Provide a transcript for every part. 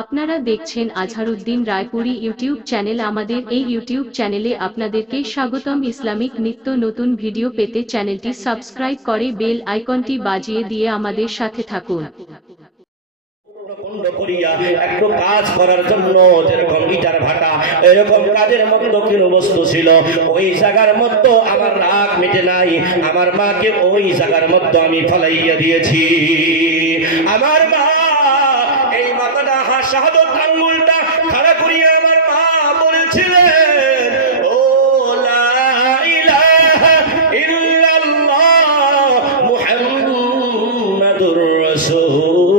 আপনারা দেখছেন Azharuddin Raipuri YouTube channel. আমাদের এই ইউটিউব চ্যানেলে আপনাদেরকে স্বাগতম। ইসলামিক নিত্য নতুন ভিডিও পেতে চ্যানেলটি সাবস্ক্রাইব করে বেল আইকনটি বাজিয়ে দিয়ে আমাদের সাথে থাকুন। একটু কাজ করার জন্য যেরকম ইটার ভাটা এরকম কাজের মতো কোনো বস্তু ছিল, ওই জায়গার মধ্যে আমার রাগ মিটে নাই। আমার মাকে ওই জায়গার মধ্যে আমি ফলাইয়া দিয়েছি। আমার মা এই মাথাটা শাহাদত আঙ্গুলটা খাড়া করিয়া আমার মা বলেছিলেন, ও লা ইলাহা ইল্লাল্লাহ মুহাম্মাদুর রাসূলুল্লাহ।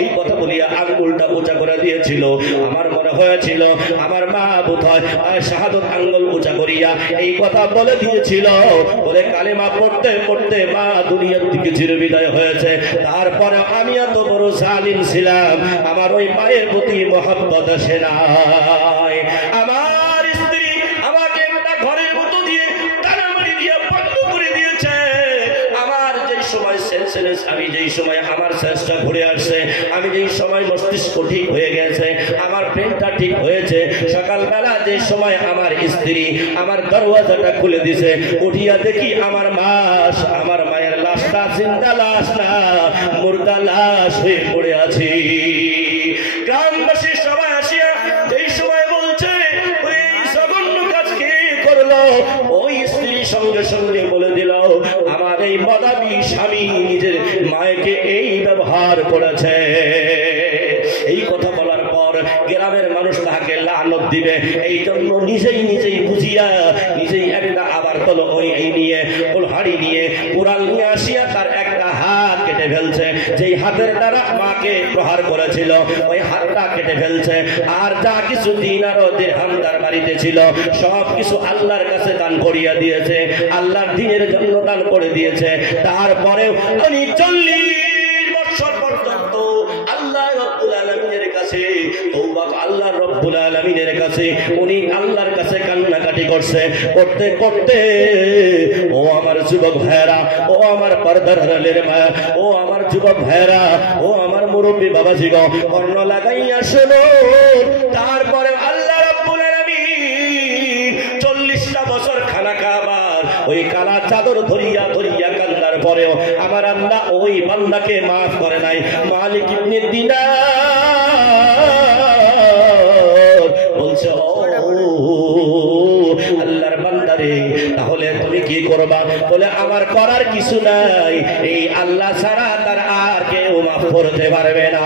এই কথা বলিয়া আঙ্গুলটা উঁচা করে দিয়েছিল। আমার মনে হয়েছিল আমার মা বোধহয় শাহাদত আঙ্গুল উঁচা করিয়া এই কথা বলে দিয়েছিল, বলে কালেমা পড়তে পড়তে মা দুনিয়ার থেকে চিরবিদায় হয়েছে। তারপরে আমি এত বড় জালিম ছিলাম, আমার ওই মায়ের প্রতি মহব্বত আসে নাই। আমার স্ত্রী আমাকে একটা ঘরের মতো দিয়ে টানামারি দিয়ে বন্ধ করে দিয়েছে। আমার যেই সময় সেন্সলেস, আমি যেই সময় আমার সেন্সটা ঘুরে আসছে, আমি যেই সময় মস্তিষ্ক ঠিক হয়ে গেছে, আমার ব্রেনটা ঠিক হয়েছে, সকালবেলা যে সময় আমার স্ত্রী আমার দরওয়াজাটা খুলে দিছে, উঠিয়া দেখি আমার মায়ের লাশটা জিন্দা লাশ না, মুর্দা লাশ হয়ে পড়ে আছে। গ্রামবাসী সবাই আসিয়া এই সময় বলছে, ওই জঘন্য কাজ কে করলো? ওই স্ত্রী সঙ্গে সঙ্গে বলে দিল, আমার এই মদাবি স্বামী নিজের মায়েকে এই ব্যবহার করেছে। এই কথা বলার পর গ্রামের মানুষ তাকে লানত দিবে, এই জন্য নিজেই বুঝিয়া নিজেই একটা আবার তলো ওই নিয়ে হাড়ি নিয়ে কুড়াল নিয়ে আসিয়া তার একটা হাত কেটে ফেলছে। যেই হাতের দ্বারা মাকে প্রহার করেছিল ওই হাতটা কেটে ফেলছে। আর যা কিছু দিনার ও দিরহাম তার বাড়িতে ছিল সব কিছু আল্লাহর কাছে দান করিয়া দিয়েছে, আল্লাহর দ্বীনের জন্য দান করে দিয়েছে। তারপরে উনি 40 বছর পর্যন্ত আল্লাহ রাব্বুল আলামিনের কাছে তওবা, আল্লাহ রাব্বুল আলামিনের কাছে উনি আল্লাহর কাছে কান্নাকাটি করতে করতে ও আমার যুবক ভাইরা, ও আমার পর্দার আড়ালের মা, ও আমার যুবক ভাইরা, ও আমার মুরব্বী বাবাজি গো, কর্ণ লাগাইয়া শোনো। তারপরে আল্লাহ রাব্বুল আলামিন 40টা বছর খানা খাবার ওই কালা চাদর ধরিয়া কান্দার পরেও আমার আল্লাহ ওই বান্দাকে মাফ করে নাই। মালিক ইবনে দিনার বলছে, ও আল্লাহর বান্দারে, তাহলে তুমি কি করবা? বলে আমার করার কিছু নাই, এই আল্লাহ ছাড়া তার আর কেউ মাফ করতে পারবে না।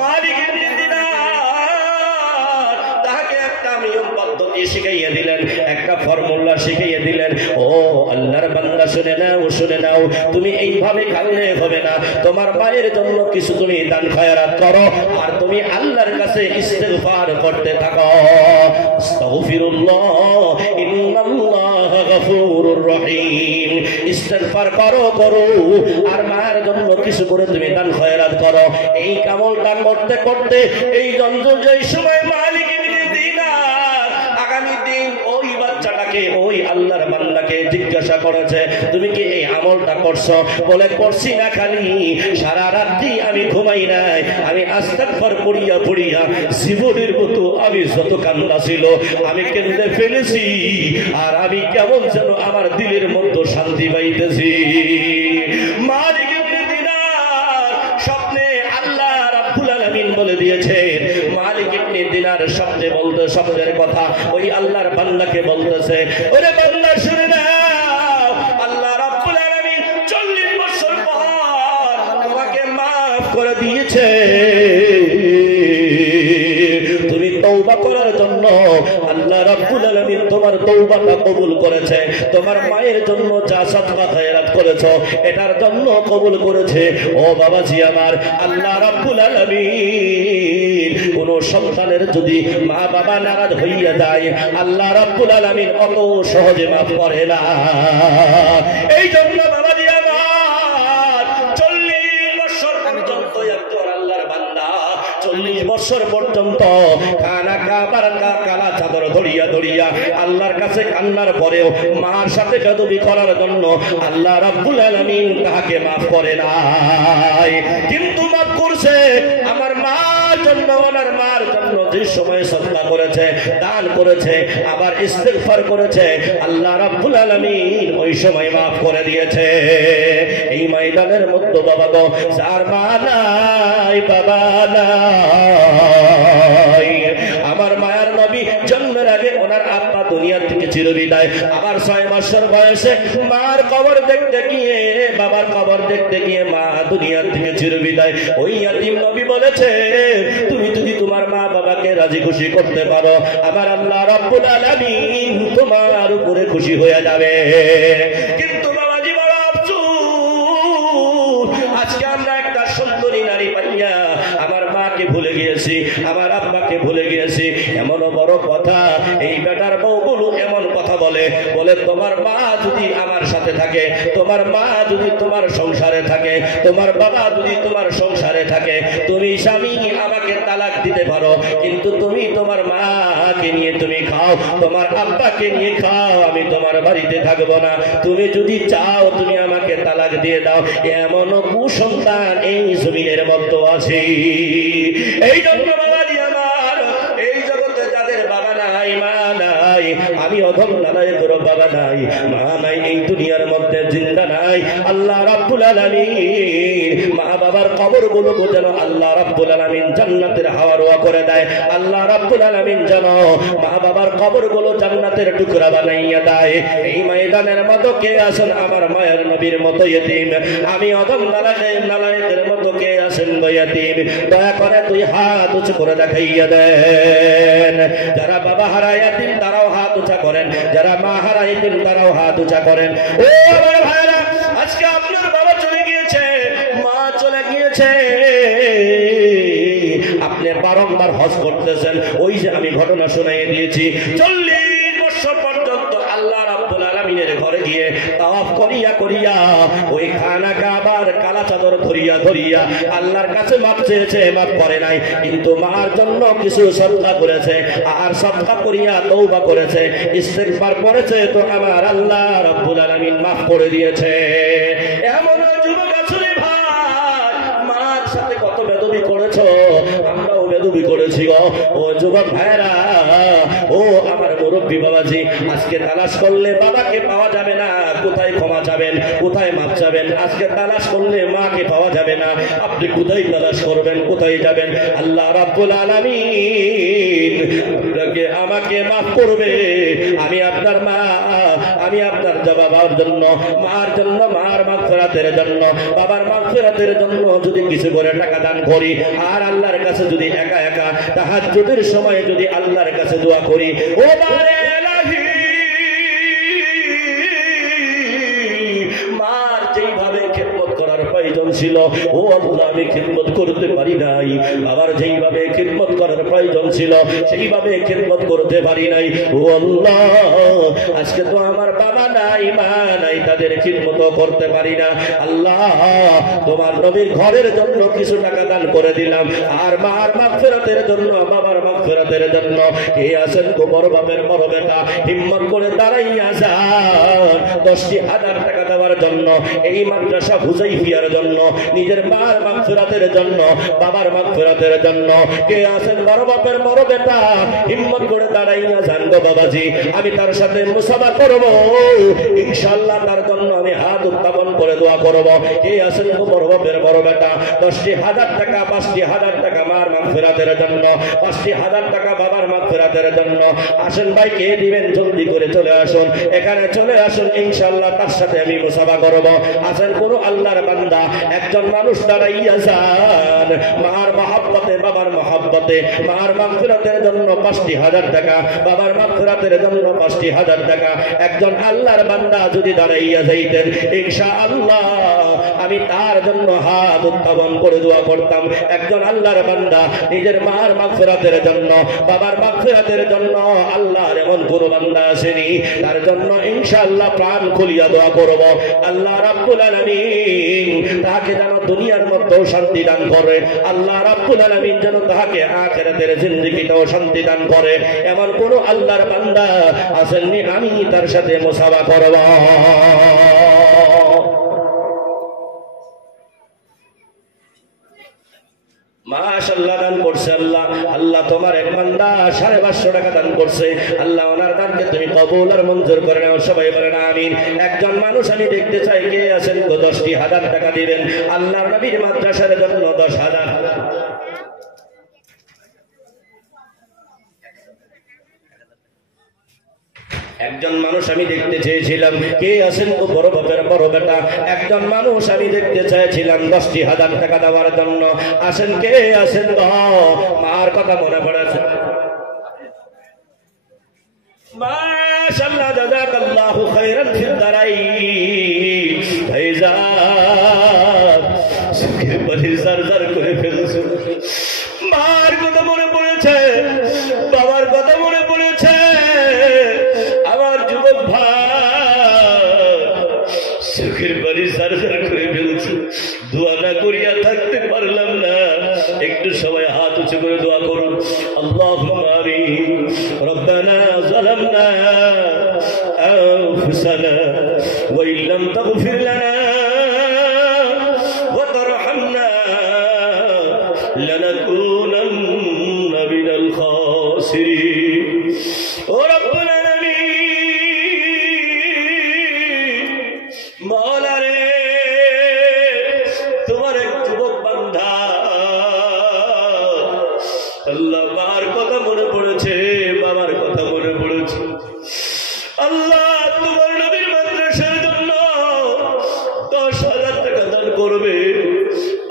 মালিক ইবনে দিনার তাকে একটা নিয়ম পদ্ধতি শিখাইয়া দিলেন, একটা ফর্মুলা শিখাইয়া দিলেন। ও আল্লাহর বান্দা শুনে নাও, তুমি এইভাবে খাইলে হবে না, তোমার মায়ের জন্য কিছু তুমি দান খয়রাত করো, আর তুমি আল্লাহর কাছে ইস্তিগফার করতে থাকো। আস্তাগফিরুল্লাহ ইন্নাল্লাহ গফুরুর রহিম। ইস্তিগফার করো আর মায়ের জন্য কিছু করে তুমি দান খয়রাত করো। এই কামলটা করতে করতে এই জঞ্জল যেই সময় মালিক ইবনে দিনার আগামী দিন ওই বাচ্চাটাকে ওই আল্লাহর বান্দাকে জিজ্ঞাসা করেছে, তুমি কি এই আমলটা করছো? বলে করছি না, খালি সারা রাত্রি আমি ঘুমাই নাই, আমি আস্তাগফার পড়িয়া জীবনের মতো আমি যত কান্না ছিল আমি কেঁদে ফেলেছি, আর আমি কেমন যেন আমার দিলের মধ্যে শান্তি পাইতেছি। মালিক ইবনে দিনার স্বপ্নে আল্লাহ রাব্বুল আলামিন বলে দিয়েছেন, মালিক ইবনে দিনার স্বপ্নের কথা ওই আল্লাহর বান্দাকে বলতেছে, ওরে বান্দা শুনে নাও, আল্লাহ রাব্বুল আলামিন 40 বছর পর তোমাকে মাফ করে দিয়েছে। তুমি তওবা করার জন্য আল্লাহ রাব্বুল আলামিন তোমার তওবাটা কবুল করেছে, তোমার মায়ের জন্য যা সাদকা খয়রাত করেছো এটার জন্য কবুল করেছে। ও বাবাজি আমার, আল্লাহ রাব্বুল আলামিন কোন সন্তানের যদি মা বাবা নারাজ হইয়া যায় আল্লাহ রাব্বুল আলামিন অত সহজে মাফ করে না। এই জন্য বাবাজি আমার 40 বছর পর্যন্ত একজন আল্লাহর বান্দা 40 বছর পর্যন্ত খানা কাবার কালা চাদর ধরিয়া ধরিয়া আল্লাহর কাছে কান্নার পরেও মার সাথে বেদবি করার জন্য আল্লাহ রাব্বুল আলামিন তাকে মাফ করে নাই। কিন্তু মাফ করছে আমার মার জন্য, ওনার মার জন্য যে সময় সদকা করেছে, দান করেছে, আবার ইস্তেগফার করেছে, আল্লাহ রাব্বুল আলামিন ওই সময় মাফ করে দিয়েছে। এই ময়দানের মধ্যে বাবা গো, যার মা নাই বাবা নাই, আমার মায়ের নবী জন্মের আগে ওনার আব্বা দুনিয়া থেকে চিরবিদায়, আবার 6 মাসের বয়সে মার কবর দেখতে গিয়ে, বাবার কবর দেখতে গিয়ে মা দুনিয়া থেকে চিরবিদায়। ওই ইয়াতিম নবী বলেছে, তুমি যদি তোমার মা বাবাকে রাজি খুশি করতে পারো, আমার আল্লাহ রাব্বুল আলামিন তোমার উপরে খুশি হয়ে যাবে। কিন্তু বাবাজি বড় আফসোস, আজকে আমরা একটা সুন্দরী নারী পাইয়া আমার মাকে ভুলে গিয়েছি, আমার আব্বাকে ভুলে গিয়েছি। এমন বড় কথা, এই বেটার বউগুলো এমন কথা বলে, বলে তোমার মা যদি আমার সাথে থাকে, তোমার মা যদি তোমার সংসারে থাকে, তোমার বাবা যদি তোমার সংসারে থাকে, তুমি স্বামী আমাকে তালাক দিতে পারো, কিন্তু তুমি তোমার মাকে নিয়ে তুমি খাও, তোমার আব্বাকে নিয়ে খাও, আমি তোমার বাড়িতে থাকবো না। তুমি যদি চাও তুমি আমাকে তালাক দিয়ে দাও। এমন কুসন্তান এই জমিনের মধ্যে আছে। এই জন্য বাবাজি আমার, এই জগতে যাদের বাবা নাই, মা নাই, আমি অধম নালায় তোর বাবা নাই, মা নাই, এই দুনিয়ার মধ্যে জিন্দা নাই, আল্লাহ রাব্বুল আলামিন মা বাবার কবরগুলো যেন আল্লাহ রাব্বুল আলামিন জান্নাতের হাওয়া করে দেয়। আল্লাহ রাব্বুল আলামিন যেন মা বাবার কবরগুলো জান্নাতের টুকরা বানাইয়া দেয়। এই ময়দানের মতো কে আছেন আমার মায়ের নবীর মতো ইতিম? আমি অধম নালায়ের মতো কে আছেন গো ইতিম? দয়া করে তুই হাত উঁচু করে দেখাইয়া দেন। যারা বাবা হারা ইতিম তারাও হাত উঁচা করেন, যারা মা হারা ইতিম তারাও হাত উঁচা করেন। ও আমার ভাইরা, আজকে আপনার বাবা চলে গিয়েছে, মা চলে গিয়েছে, আপনি বারংবার হজ করতেছেন। ওই যে আমি ঘটনা শুনাইয়ে দিয়েছি, 40 বছর পর্যন্ত আল্লাহ রাব্বুল আলামিনের ঘরে গিয়ে তাওয়াফ করিয়া করিয়া ওই খানা কাবার কালা চাদর ধরিয়া ধরিয়া আল্লাহর কাছে মাপ চেয়েছে, মাপ করে নাই। কিন্তু মার জন্য কিছু সদকা করেছে, আর সদকা করিয়া তওবা করেছে, ইস্তেগফার করেছে, তো আমার আল্লাহ রাব্বুল আলামিন মাফ করে দিয়েছে। এমন যুবক আসলে ভাই, মার সাথে কত বেদবি করেছো, আমরাও বেদবি করেছি গো। ও যুবক ভাইরা, ও আমার মুরব্বী বাবাজি, আজকে তালাশ করলে বাবাকে পাওয়া যাবে না, কোথায় ক্ষমা চাবেন, কোথায় মাপ চাবেন? আজকে তালাশ করলে মাকে পাওয়া যাবে না, আপনি কোথায় তালাশ করবেন, কোথায় যাবেন? আল্লাহ রাব্বুল আলামিন আপনাকে আমাকে মাফ করবে। আমি আপনার মা, আমি আপনার জবাবের জন্য, মার জন্য, মার মাগফিরাতের জন্য, বাবার মাগফিরাতের জন্য যদি কিছু করে টাকা দান করি, আর আল্লাহর কাছে যদি একা একা তাহাজ্জুদের সময় যদি আল্লাহর কাছে দোয়া করি, ও বারে ইলাহি, মার যেইভাবে খিদমত করার প্রয়োজন ছিল, ও আল্লাহ আমি খিদমত করতে পারি নাই। বাবার যেইভাবে খিদমত করার প্রয়োজন ছিল সেইভাবে খিদমত করতে পারি নাই। ও আল্লাহ, আজকে তো আমার বাবা নাই, মা নাই, তাদের খিদমত করতে পারি না। আল্লাহ, তোমার নবীর ঘরের জন্য কিছু টাকা দান করে দিলাম, আর মার মাগফিরাতের জন্য, বাবার মাগফিরাতের জন্য কে আছেন তো বড় বাপের বড় বেটা হিম্মত করে দাঁড়াইয়া যান 10,000 টাকা দেওয়ার জন্য, এই মাদ্রাসা হুজাইফিয়ার জন্য, নিজের মার মাগফিরাতের জন্য, বাবার মাগফিরাতের জন্য কে আছেন বড় বাপের বড় বেটা হিম্মত করে দাঁড়াইয়া যান গো বাবাজি। আমি তার সাথে মুসাফা করব, ইনশাআল্লাহ তার জন্য আমি হাত উত্থাপন করে দোয়া করব। কে আছেন গো বড় বাপের বড় বেটা 10,000 টাকা, 5,000 টাকা মার মাগফিরাতের জন্য, 5,000 টাকা বাবার মাগফিরাতের জন্য? আসেন ভাই, কে দিবেন? জলদি করে চলে আসুন, এখানে চলে আসুন, ইনশাআল্লাহ তার সাথে আমি মুসাফা করব। আসেন কোন আল্লাহর বান্দা, একজন মানুষ দাঁড়াইয়া যান, মার মহব্বতে, বাবার মহব্বতে, মার মাগফিরাতের জন্য 5,000 টাকা, বাবার মাগফিরাতের জন্য 5,000 টাকা। একজন আল্লাহর বান্দা যদি দাঁড়াইয়া যাইতেন, ইনশাআল্লাহ আমি তার জন্য হাত উত্থাপন করে দোয়া করতাম। একজন আল্লাহর বান্দা নিজের মার মাগফিরাতের জন্য, বাবার মাগফিরাতের জন্য আল্লাহর এমন কোন বান্দা আসেনি, তার জন্য ইনশাআল্লাহ প্রাণ খুলিয়া দোয়া করব। আল্লাহ রাব্বুল আলামিন তাকে যেন দুনিয়ার মধ্যেও শান্তি দান করে, আল্লাহ রাব্বুল আলামিন যেন তাকে আখিরাতের জিন্দেগিতেও শান্তি দান করে। এমন কোন আল্লাহর বান্দা আসেননি, আমি তার সাথে মুসাফা করব। মাশাআল্লাহ দান করছে আল্লাহ। আল্লাহ তোমার এক বান্দা 550 টাকা দান করছে, আল্লাহ ওনার দানকে তুমি কবুল আর মঞ্জুর করে নাও। সবাই বলেন আমিন। একজন মানুষ আমি দেখতে চাই, কে আছেন গো 10,000 টাকা দিবেন আল্লাহর নবীর মাদ্রাসার জন্য? 10,000। একজন মানুষ আমি দেখতে চেয়েছিলাম, কে আছেন গো বড় বাপের বড় বেটা? একজন মানুষ আমি দেখতে চেয়েছিলাম 10,000 টাকা দেওয়ার জন্য। আসেন, কে আছেন গো? মার কথা মনে পড়েছে। মাশাআল্লাহ, জাযাকাল্লাহু খাইরান ফিদ দারাইন। ভাইজান সুখে বলি জারজার করে ফেলছো। মার কথা মনে পড়েছে, বাবার কথা মনে পড়েছে। আমার যুবক ভাই সুখের বাড়ি জারজার করে ফেলছো। দোয়া না করিয়া থাকতে পারলাম না। একটু সবাই হাত উঁচু করে দোয়া করুন। আল্লাহুম্মা আমিন। রব্বানা যালামনা আনফুসানা ওয়া ইল্লাম তাগফির লানা ওয়া তারহামনা লানাকুনান্না মিনাল খাসিরিন। ও রব্বুল আলামিন, মাওলা রে, তোমার এক যুবক বান্দা আল্লাহ, মার কথা মনে পড়েছে, বাবার কথা মনে পড়েছে। আল্লাহ তোমার নবীর মাদ্রাসার জন্য 10,000 টাকা দান করবে।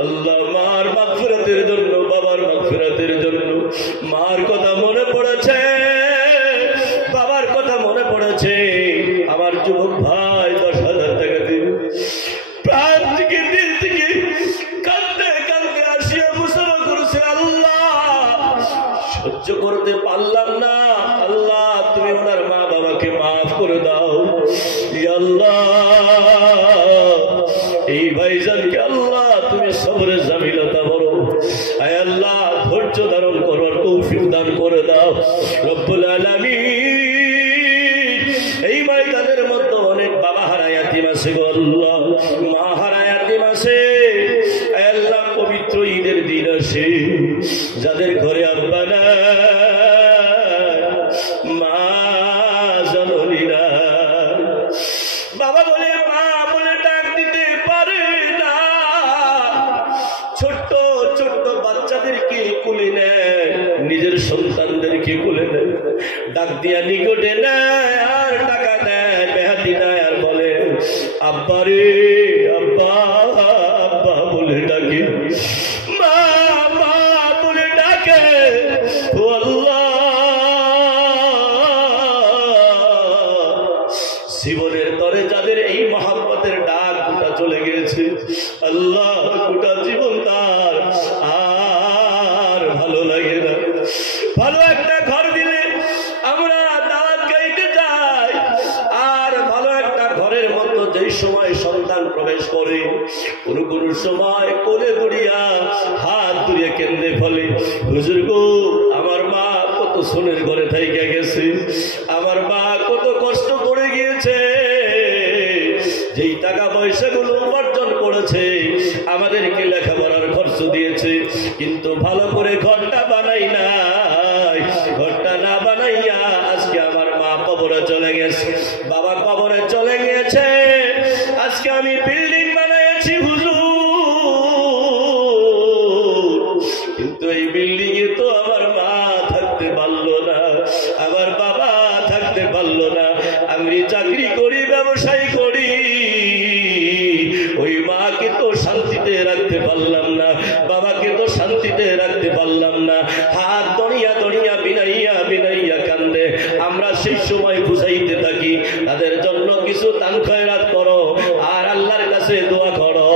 আল্লাহ মার মাগফিরাতের জন্য, বাবার মাগফিরাতের জন্য। মার কথা মনে পড়েছে, বাবার কথা মনে পড়েছে। আমার যুবক ভাই 10,000 টাকা দিবে। প্রাণ থেকে দিল থেকে কাঁদতে কাঁদতে আসিয়া মুসাফা করছে। আল্লাহ সহ্য করতে পারলাম না, আল্লাহ তুমি ওনার মা বাবাকে মাফ করে দাও। ইয়া আল্লাহ, এই ভাইজানকে আল্লাহ তুমি সবরে জামিলতা বলো। আয় আল্লাহ ধৈর্য ধারণ করার তৌফিক দান করে দাও রব্বুল আলামিন। এই ময়দানের মধ্যে অনেক বাবা হারা ইয়াতিম আছে গো আল্লাহ, মা হারা ইয়াতিম আছে। আয় আল্লাহ পবিত্র ঈদের দিন আসে, যাদের ঘরে আব্বা নাই, মা জননী নাই, বাবা বলে মা বলে ডাক দিতে পারে না। ছোট্ট ছোট্ট বাচ্চাদেরকে কোলে নেয়, নিজের সন্তানদেরকে কোলে নেয়, ডাক দিয়া নিকটে নেয় আর টাকা দেয়, মেহাদি নেয় আর বলে আব্বা রে, আব্বা আব্বা বলে ডাকে, মা মা বলে ডাকে। ও আল্লাহ, জীবনের তরে যাদের এই মহব্বতের ডাক গোটা চলে গেছে, আল্লাহ গোটা জীবন তার আর ভালো লাগে না। ভালো একটা ঘর দিলে আমরা দাওয়াত গাইতে যাই, আর ভালো একটা ঘরের মধ্যে যেই সময় সন্তান প্রবেশ করে, কোন কোন সময় কোলে দড়িয়া হাত দড়িয়া কেন্দ্রে ফলে, হুজুর গো আমার মা কত সোনের ঘরে থাইকা গেছে, আমার মা কত কষ্ট করে গিয়েছে, যেই টাকা পয়সাগুলো উপার্জন করেছে আমাদেরকে লেখাপড়ার খরচ দিয়েছে, কিন্তু ভালো করে ঘরটা বানাই নাই। ঘরটা না বানাইয়া আজকে আমার মা কবরে চলে গেছে, বাবা কবরে চলে গিয়েছে। আজকে আমি বিল্ডিং বানাইছি হুজুর, কিন্তু এই বিল্ডিং এ তো আমার মা থাকতে পারলো না, আমার বাবা থাকতে পারলো না। আমি চাকরি করি, ব্যবসায়ী করি, ওই মাকে তো শান্তিতে রাখতে পারলাম না, বাবাকে তো শান্তিতে রাখতে পারলাম না। হাত দড়িয়া দড়িয়া বিনাইয়া বিনাইয়া কান্দে। আমরা সেই সময় বুঝাইতে থাকি তাদের জন্য কিছু দান খয়রাত করো আর আল্লাহর কাছে দোয়া করো।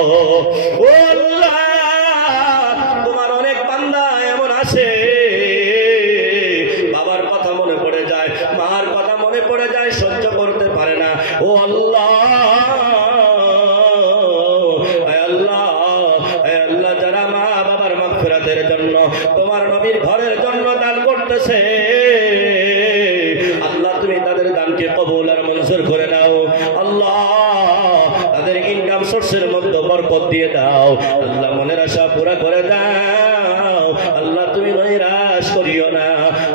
মাগফিরাতের জন্য, তোমার নবীর ঘরের জন্য দান করতেছে। আল্লাহ তুমি তাদের দানকে কবুল আর মঞ্জুর করে নাও। আল্লাহ তাদের ইনকাম সোর্সের মধ্যে বরকত দিয়ে দাও। আল্লাহ মনের আশা পুরা করে দাও। আল্লাহ তুমি নৈরাশ করিও না।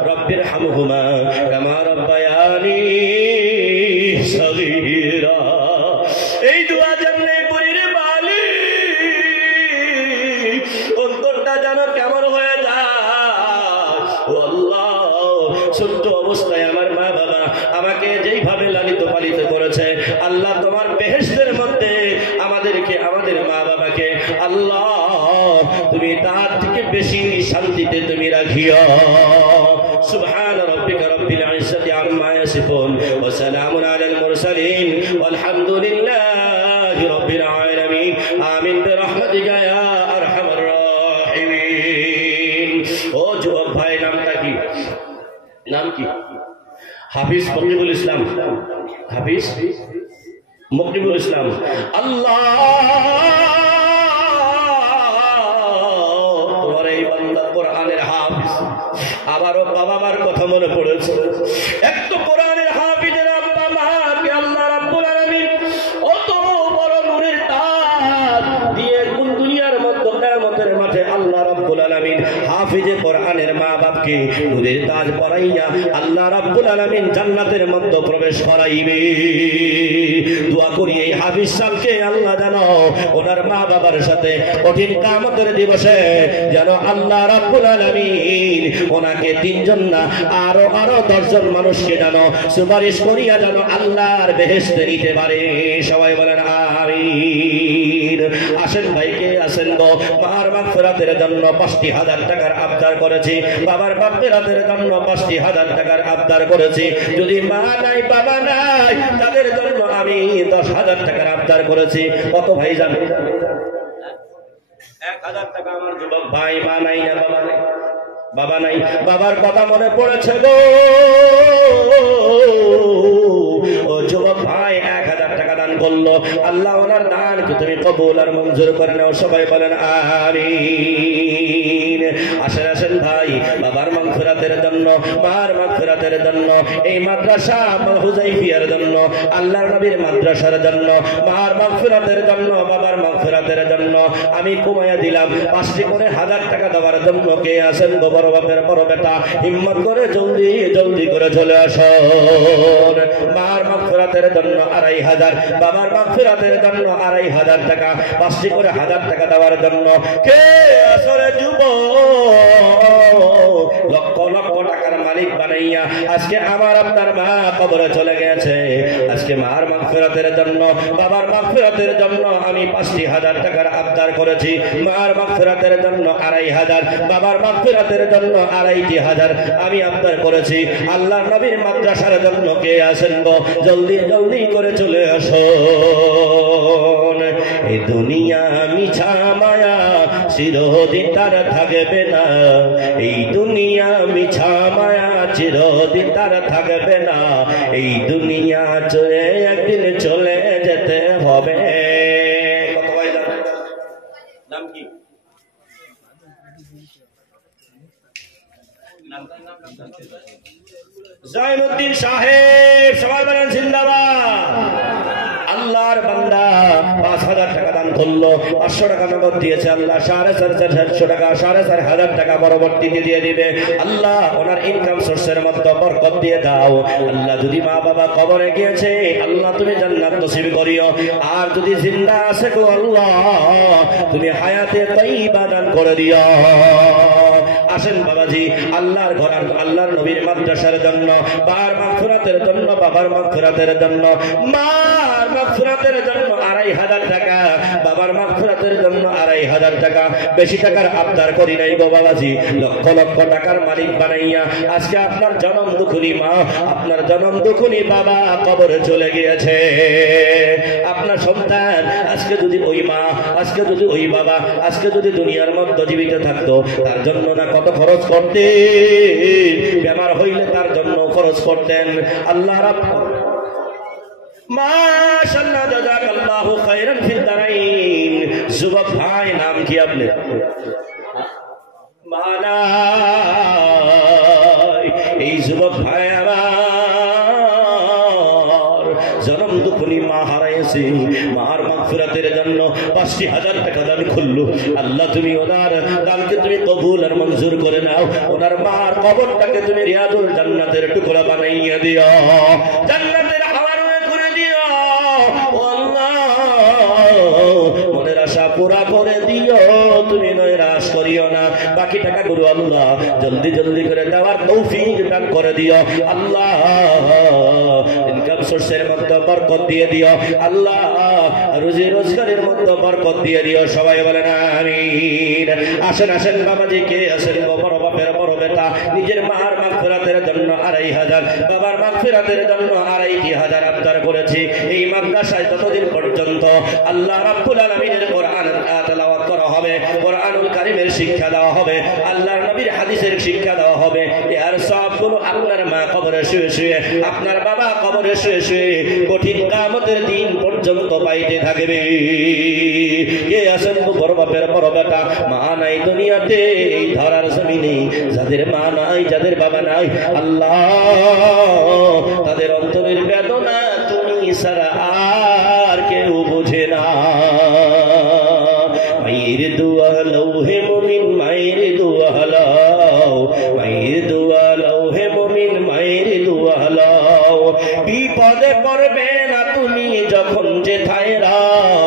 রব্বির হামহুমা কামা রব্বায়ানি সগীরা। এই দোয়া জানলে পড়িরে বালি অন্তরটা যেন কেমন হয়ে যায়। ও আল্লাহ, ছোট্ট অবস্থায় আমার মা বাবা আমাকে যেইভাবে লালিত পালিত করেছে, আল্লাহ তোমার বেহেশতের মধ্যে আমাদেরকে, আমাদের মা বাবাকে আল্লাহ তুমি তার থেকে বেশি শান্তিতে তুমি রাখিও। সুবহান রাব্বিকা রাব্বিল ইজ্জাতি আম্মা ইয়াসিফুন ওয়া সালামুন আলাল মুরসালিন ওয়ালহামদুলিল্লাহি রাব্বিল আলামিন। আমিন বিরহমাতিকা ইয়া আরহামার রাহিমিন। ও যুবক ভাই, নামটা কি? নাম কি? হাফিজ মকরিবুল ইসলাম। হাফিজ মকরিবুল ইসলাম। আল্লাহ তোমার এই বান্দা কোরআনের হাফিজ। আবারও বাবা মার কথা মনে পড়েছে। একটু কোরআনের হাফিজের আব্বা মাকে আল্লাহ রাব্বুল আলামিন অত বড় নূরের তাজ দিয়ে কোন দুনিয়ার মধ্যে কিয়ামতের মাঠে আল্লাহ রাব্বুল আলামিন হাফিজে কোরআনের মা বাপকে নূরের তাজ পরাইয়া আল্লাহ রাব্বুল আলামিন জান্নাতের মধ্যে প্রবেশ করাইবে। দোয়া করি এই হাফিজ সাহেবকে আল্লাহ জানো ওনার মা বাবার সাথে কঠিন কিয়ামতের দিবসে যেন আল্লাহ রাব্বুল আলামিন ওনাকে তিনজন না আরো 10 জন মানুষকে যেন সুপারিশ করিয়া যেন আল্লাহর বেহেশতে নিতে পারে। সবাই বলেন আমিন। আসেন ভাইকে আসেন গো, মার মাগফিরাতের জন্য 50,000 টাকার আবদার করেছি, বাবার মাগফিরাতের জন্য 50,000 টাকার আবদার করেছি। যদি মা নাই বাবা নাই তাদের জন্য আমি 10,000 টাকার আবদার করেছি। কত ভাই জানেন? 1000 টাকা। আমার যুবক ভাই, মা নাই না বাবা নাই, বাবা নাই, বাবার কথা মনে পড়েছে গো। ও যুবক ভাই 1000 টাকা দান করলো, আল্লাহ ওনার দানকে তুমি কবুল আর মঞ্জুর করে নাও। সবাই বলেন আমিন। আসেন আসেন ভাই, বাবার মাগফিরাতের জন্য, মার মাগফিরাতের জন্য, এই মাদ্রাসা হুজাইফিয়ার জন্য, আল্লাহর নবীর মাদ্রাসার জন্য, মার মাগফিরাতের জন্য, বাবার মাগফিরাতের জন্য আমি কমাইয়া দিলাম 5টি করে 1000 টাকা দেওয়ার জন্য। কে আসেন গো? বড় বাপের বড় বেটা, হিম্মত করে জলদি জলদি করে চলে আসুন। মার মাগফিরাতের জন্য 2500, বাবার মাগফিরাতের জন্য 2500 টাকা, 5টি করে 1000 টাকা দেওয়ার জন্য। কে আসলে যুবক লক্ষ লক্ষ টাকার মালিক বানাইয়া আজকে আমার আপনার মা কবরে চলে গেছে। আজকে মার মাগফিরাতের জন্য, বাবার মাগফিরাতের জন্য আমি 50,000 টাকার আবদার করেছি। মার মাগফিরাতের জন্য 2500, বাবার মাগফিরাতের জন্য 2500 আমি আবদার করেছি। আল্লাহর নবীর মাদ্রাসার জন্য কে আসেন গো? জলদি জলদি করে চলে আসুন। এই দুনিয়া মিছা মায়া চিরদিন তার থাকবে না। এই দুনিয়া মিছা মায়া চিরদিন তার থাকবে না। এই দুনিয়া চলে একদিন চলে যেতে হবে। কত ভাই জানেন? নাম কি? জয়নুদ্দিন সাহেব। সবাই বলেন জিন্দাবাদ। আল্লাহর বান্দা 5000 টাকা দান করলো, 500 টাকা নগদ দিয়েছে। আল্লাহ 4,500 টাকা, 4,500 টাকা পরবর্তীতে দিয়ে দিবে। আল্লাহ ওনার ইনকাম সোর্সের মধ্যে বরকত দিয়ে দাও। আল্লাহ যদি মা বাবা কবরে গিয়েছে, আল্লাহ তুমি জান্নাত নসিব করিও। আর যদি জিন্দা আছে গো আল্লাহ তুমি হায়াতে তাইয়্যিবা দান করে দিও। আসেন বাবাজি, আল্লাহর ঘর, আল্লাহর নবীর মাদ্রাসার জন্য, বাবার মাগফিরাতের জন্য, বাবার মাগফিরাতের জন্য, মার মাগফিরাতের জন্য 2500 টাকা, বাবার মাগফিরাতের জন্য 2500 টাকা। বেশি টাকার আবদার করি নাই গো বাবাজি, লক্ষ লক্ষ টাকার মালিক বানাইয়া আজকে আপনার জনম দুঃখী মা, আপনার জনম দুঃখী বাবা কবরে চলে গিয়েছে। আপনার সন্তান আজকে যদি ওই মা, আজকে যদি ওই বাবা, আজকে যদি দুনিয়ার মধ্যে জীবিত থাকতো, তার জন্য না কত খরচ করতে, বেমার হইলে তার জন্য খরচ করতেন। আল্লাহ রাব্বুল মাশাআল্লাহ, জাযাকাল্লাহু খাইরান ফিদ দারাইন। যুবক ভাই, নাম কি আপনার? নাই। এই যুবক ভাই আমার জনম দুঃখী মা হারাইছে, মার মাগফিরাতের জন্য ৫০০০ টাকা দান করলো। আল্লাহ তুমি ওনার দানকে তুমি কবুল আর মঞ্জুর করে নাও। ওনার মার কবরটাকে তুমি রিয়াজুল জান্নাতের টুকরা বানাইয়া দিও, জান্নাতের হাওয়ার করে দিও। ও আল্লাহ মনের আশা পুরা করে দিও, তুমি নৈরাশ করিও না। বাকি টাকা গুরু আল্লাহ জলদি জলদি করে দেওয়ার তৌফিক দান করে দিও আল্লাহ। ইনকাম সোর্সের মধ্যে বরকত দিয়ে দিও আল্লাহ, রুজি রোজগারের মধ্যে বরকত দিয়ে দিও। সবাই বলেন আমিন। আসেন আসেন বাবাজি, কে আসেন বড় বাপের বড় বেটা, নিজের মার মাগফিরাতের জন্য ২৫০০০, বাবার মাগফিরাতের জন্য ২৫০০০ আবদার করেছি। এই মাদ্রাসায় ততদিন পর্যন্ত আল্লাহ রাব্বুল আলামিনের কোরআন তেলাওয়াত করা হবে, কোরআনুল কারীমের শিক্ষা দেওয়া হবে, আল্লাহর নবীর হাদিসের শিক্ষা দেওয়া হবে। এর সবগুলো আপনার মা কবরে শুয়ে শুয়ে, আপনার বাবা কবরে শুয়ে শুয়ে কঠিন কিয়ামতের দিন পর্যন্ত পাইতে থাকবে। কে আছেন বড় বাপের বড় বেটা, মা নাই দুনিয়াতে এই ধরার জমিনে, যাদের মা নাই, যাদের বাবা নাই, আল্লাহ তাদের অন্তরের বেদনা তুমি ছাড়া আর কেউ বোঝে না। মায়ের দোয়া লও হে মুমিন, মায়ের দোয়া লও, মায়ের দোয়া লও হে মুমিন, মায়ের দোয়া লও। বিপদে পড়বে না তুমি যখন যেথায় রাও,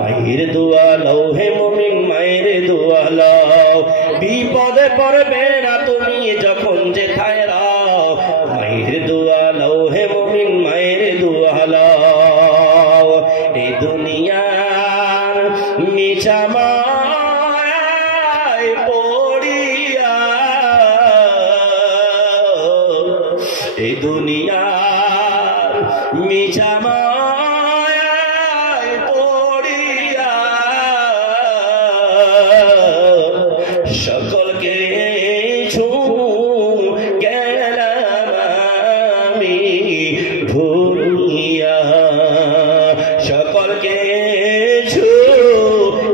মায়ের দোয়া লও হে মুমিন, মায়ের দোয়া লও। বিপদে পড়বে না তুমি যখন যেথায় রাও, মায়ের দোয়া লও হে মুমিন, মায়ের দোয়া লও। এই দুনিয়ার মিছা মায়ায় পড়িয়া, এই দুনিয়ার মিছা মায়ায় পড়িয়া সকলকে গেলাম আমি ভুলিয়া, সকলকে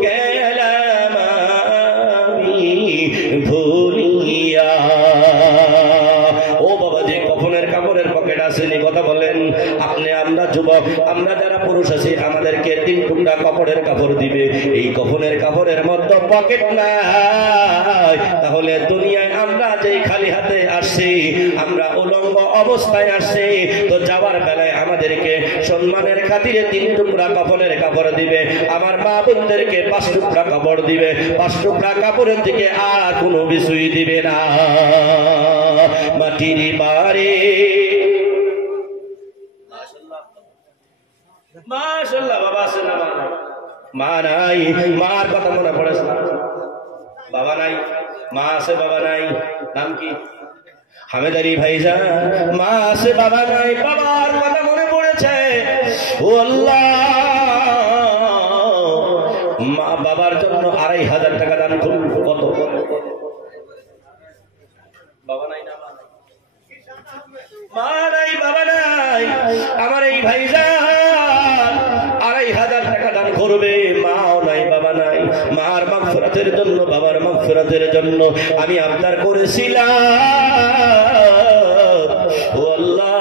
গেলাম আমি ভুলিয়া। ও বাবা, যে কফনের কাপড়ের পকেট আসেনি কথা বলেন আপনি। আমরা যুবক, আমরা যারা পুরুষ আছি, আমাদেরকে ৩ টুকরা কাপড়ের কাপড় দিবে। এই কফনের কাপড়ের মধ্যে পকেট নাই, তাহলে দুনিয়ায় আমরা যেই খালি হাতে আসছি, আমরা উলঙ্গ অবস্থায় আসছি, তো যাওয়ার বেলায় আমাদেরকে সম্মানের খাতিরে ৩ টুকরা কফনের কাপড় দিবে। আমার মা বোনদেরকে ৫ টুকরা কাপড় দিবে। ৫ টুকরা কাপড়ের দিকে আর কোনো কিছুই দিবে না। মাটির বাড়ি মাশাআল্লাহ বাবা আছে না? মা নাই, মার কথা মনে পড়েছে। বাবা নাই, মা আছে বাবা নাই। নাম কি? হামেদারি ভাইজান। মা আছে বাবা নাই, বাবার কথা মনে পড়েছে। ও আল্লাহ, মা বাবার জন্য ২৫০০০ টাকা দান করুন। কত? বাবা নাই না, মা নাই, বাবা নাই। আমার এই ভাইজান ২৫০০০ টাকা দান করবে। মাও নাই, বাবা নাই। মার মাগফিরাতের জন্য, বাবার মাগফিরাতের জন্য আমি আবদার করেছিলাম। ও আল্লাহ,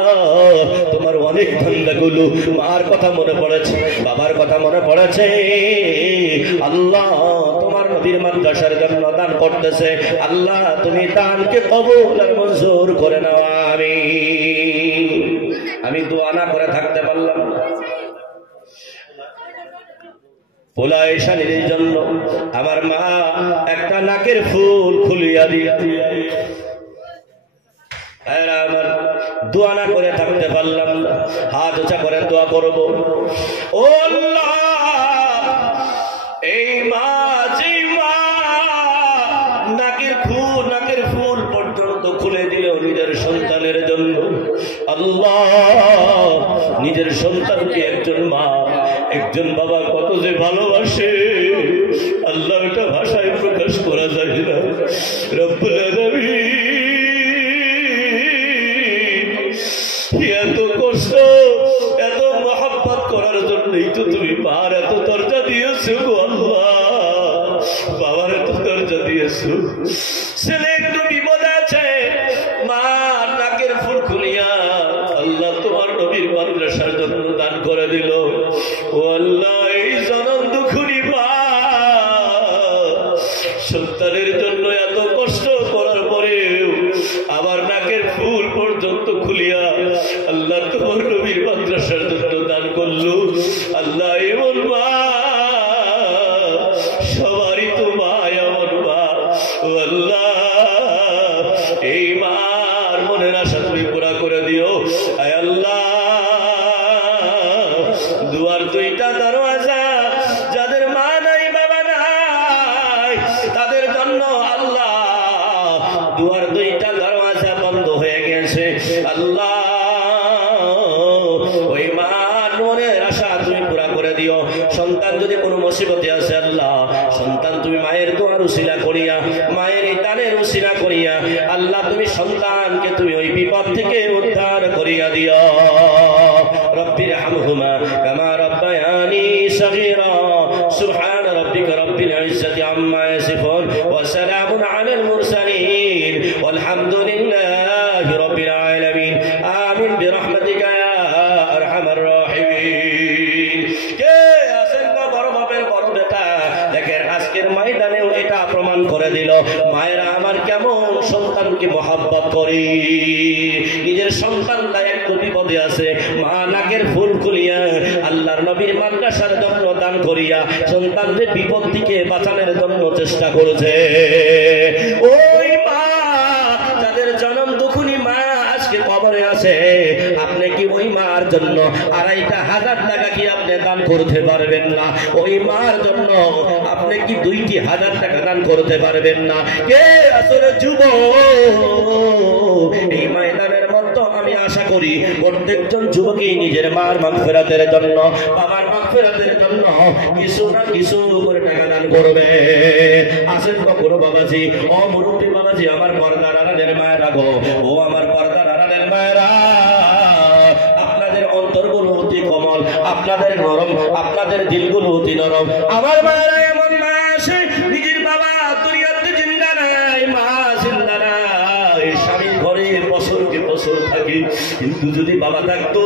তোমার অনেক বান্দাগুলো মার কথা মনে পড়েছে, বাবার কথা মনে পড়েছে। আল্লাহ তোমার নবীর মাদ্রাসার জন্য দান করতেছে। আল্লাহ তুমি দানকে কবুল আর মঞ্জুর করে নাও। আমি দোয়া না করে থাকতে পারলাম না। পোলায় শানির জন্য আমার মা একটা নাকের ফুল খুলিয়া দিয়া, আমার দোয়া না করে থাকতে পারলাম না। হাত উঁচা করে দোয়া করব। ও আল্লাহ, এই মা, যে মা নাকের ফুল পর্যন্ত খুলে দিল নিজের সন্তানের জন্য। আল্লাহ, নিজের সন্তানকে একজন মা, একজন বাবা কত যে ভালোবাসে, আল্লাহ এটা ভাষায় প্রকাশ করা যায় না। রব্বুল আলামিন, এত কষ্ট, এত মহব্বত করার জন্যই তো তুমি মার এত দরজা দিয়েছো গো আল্লাহ, বাবার এত দরজা দিয়েছো। গেছো, ছেলে একটু বিপদ আছে, মা নাকের ফুল খুলিয়া আল্লাহ তোমার নবীর মাদ্রাসার জন্য দান করে দিল। ও আল্লাহ, এই জনম দুঃখুরি মা সন্তানের জন্য এত কষ্ট করার পরেও আবার নাকের ফুল পর্যন্ত খুলিয়া আল্লাহ তোমার নবীর মাদ্রাসার জন্য দান করলো। আল্লাহ, এমন মা সবারই তো মা, এমন মা। ও আল্লাহ, এই মার মনের আশা তুমি পুরা করে দিও। আয় আল্লাহ, দুয়ার দুইটা দরওয়াজা, যাদের মা নাই বাবা নাই তাদের জন্য আল্লাহ দুয়ার দুইটা দরওয়াজা বন্ধ হয়ে গেছে। আল্লাহ, ওই মার মনের আশা তুমি পুরা করে দিও। সন্তান যদি কোনো মুসিবতে আছে আল্লাহ, সন্তান তুমি মায়ের দোয়ার উসিলা করিয়া, মায়ের দানের উসিলা করিয়া আল্লাহ তুমি সন্তানকে তুমি ওই বিপদ থেকে উদ্ধার করিয়া দিও। রব্বির হামহুমা কামা রব্বায়ানি সগীরা। সুবহান রাব্বিকা রব্বিল ইজ্জাতি আম্মা ইয়াসিফুন ওয়া সালামুন আলাল মুরসালিন ওয়ালহামদুলিল্লাহি রাব্বিল আলামিন। আমিন বিরহমাতিকা ইয়া আরহামার রাহিমিন। কে আছেন গো বড় বাপের বড় বেটা? দেখেন আজকের ময়দানেও এটা প্রমাণ করে দিল মায়েরা আমার কেমন সন্তানকে মহব্বত করি। নিজের সন্তানটা একটু বিপদে আছে, মা নাকের ফুল খুলিয়া আল্লাহর নবীর মাদ্রাসার জন্য দান করিয়া সন্তানদের বিপদ থেকে বাঁচানোর জন্য চেষ্টা করেছে। ওই মা যাদের জনম দুঃখুনি মা আজকে কবরে আছে, আপনি কি ওই মার জন্য 2,500 টাকা কি আপনি দান করতে পারবেন না? ওই মার জন্য আপনি কি 2,000 টাকা দান করতে পারবেন না? কে আসলে যুবক এই ময়দানের মধ্যে আমি আশা করি প্রত্যেকজন যুবকই নিজের মার মাগফিরাতের জন্য, বাবার মাগফিরাতের জন্য কিছু না কিছু করে টাকা দান করবে। আসেন কখনো বাবাজি, ও মুরব্বী বাবাজি, আমার পর্দার আড়ালের মায়েরা গো, ও আমার পর্দার আড়ালের মায়েরা, আপনাদের অন্তরগুলো অতি কোমল, আপনাদের নরম, আপনাদের দিলগুলো অতি নরম। আমার মায়েরা এমন মা আছে নিজের বাবা দুনিয়াতে জিন্দা নাই, মা জিন্দা নাই, স্বামীর ঘরে বছরকে বছর থাকে, কিন্তু যদি বাবা থাকতো,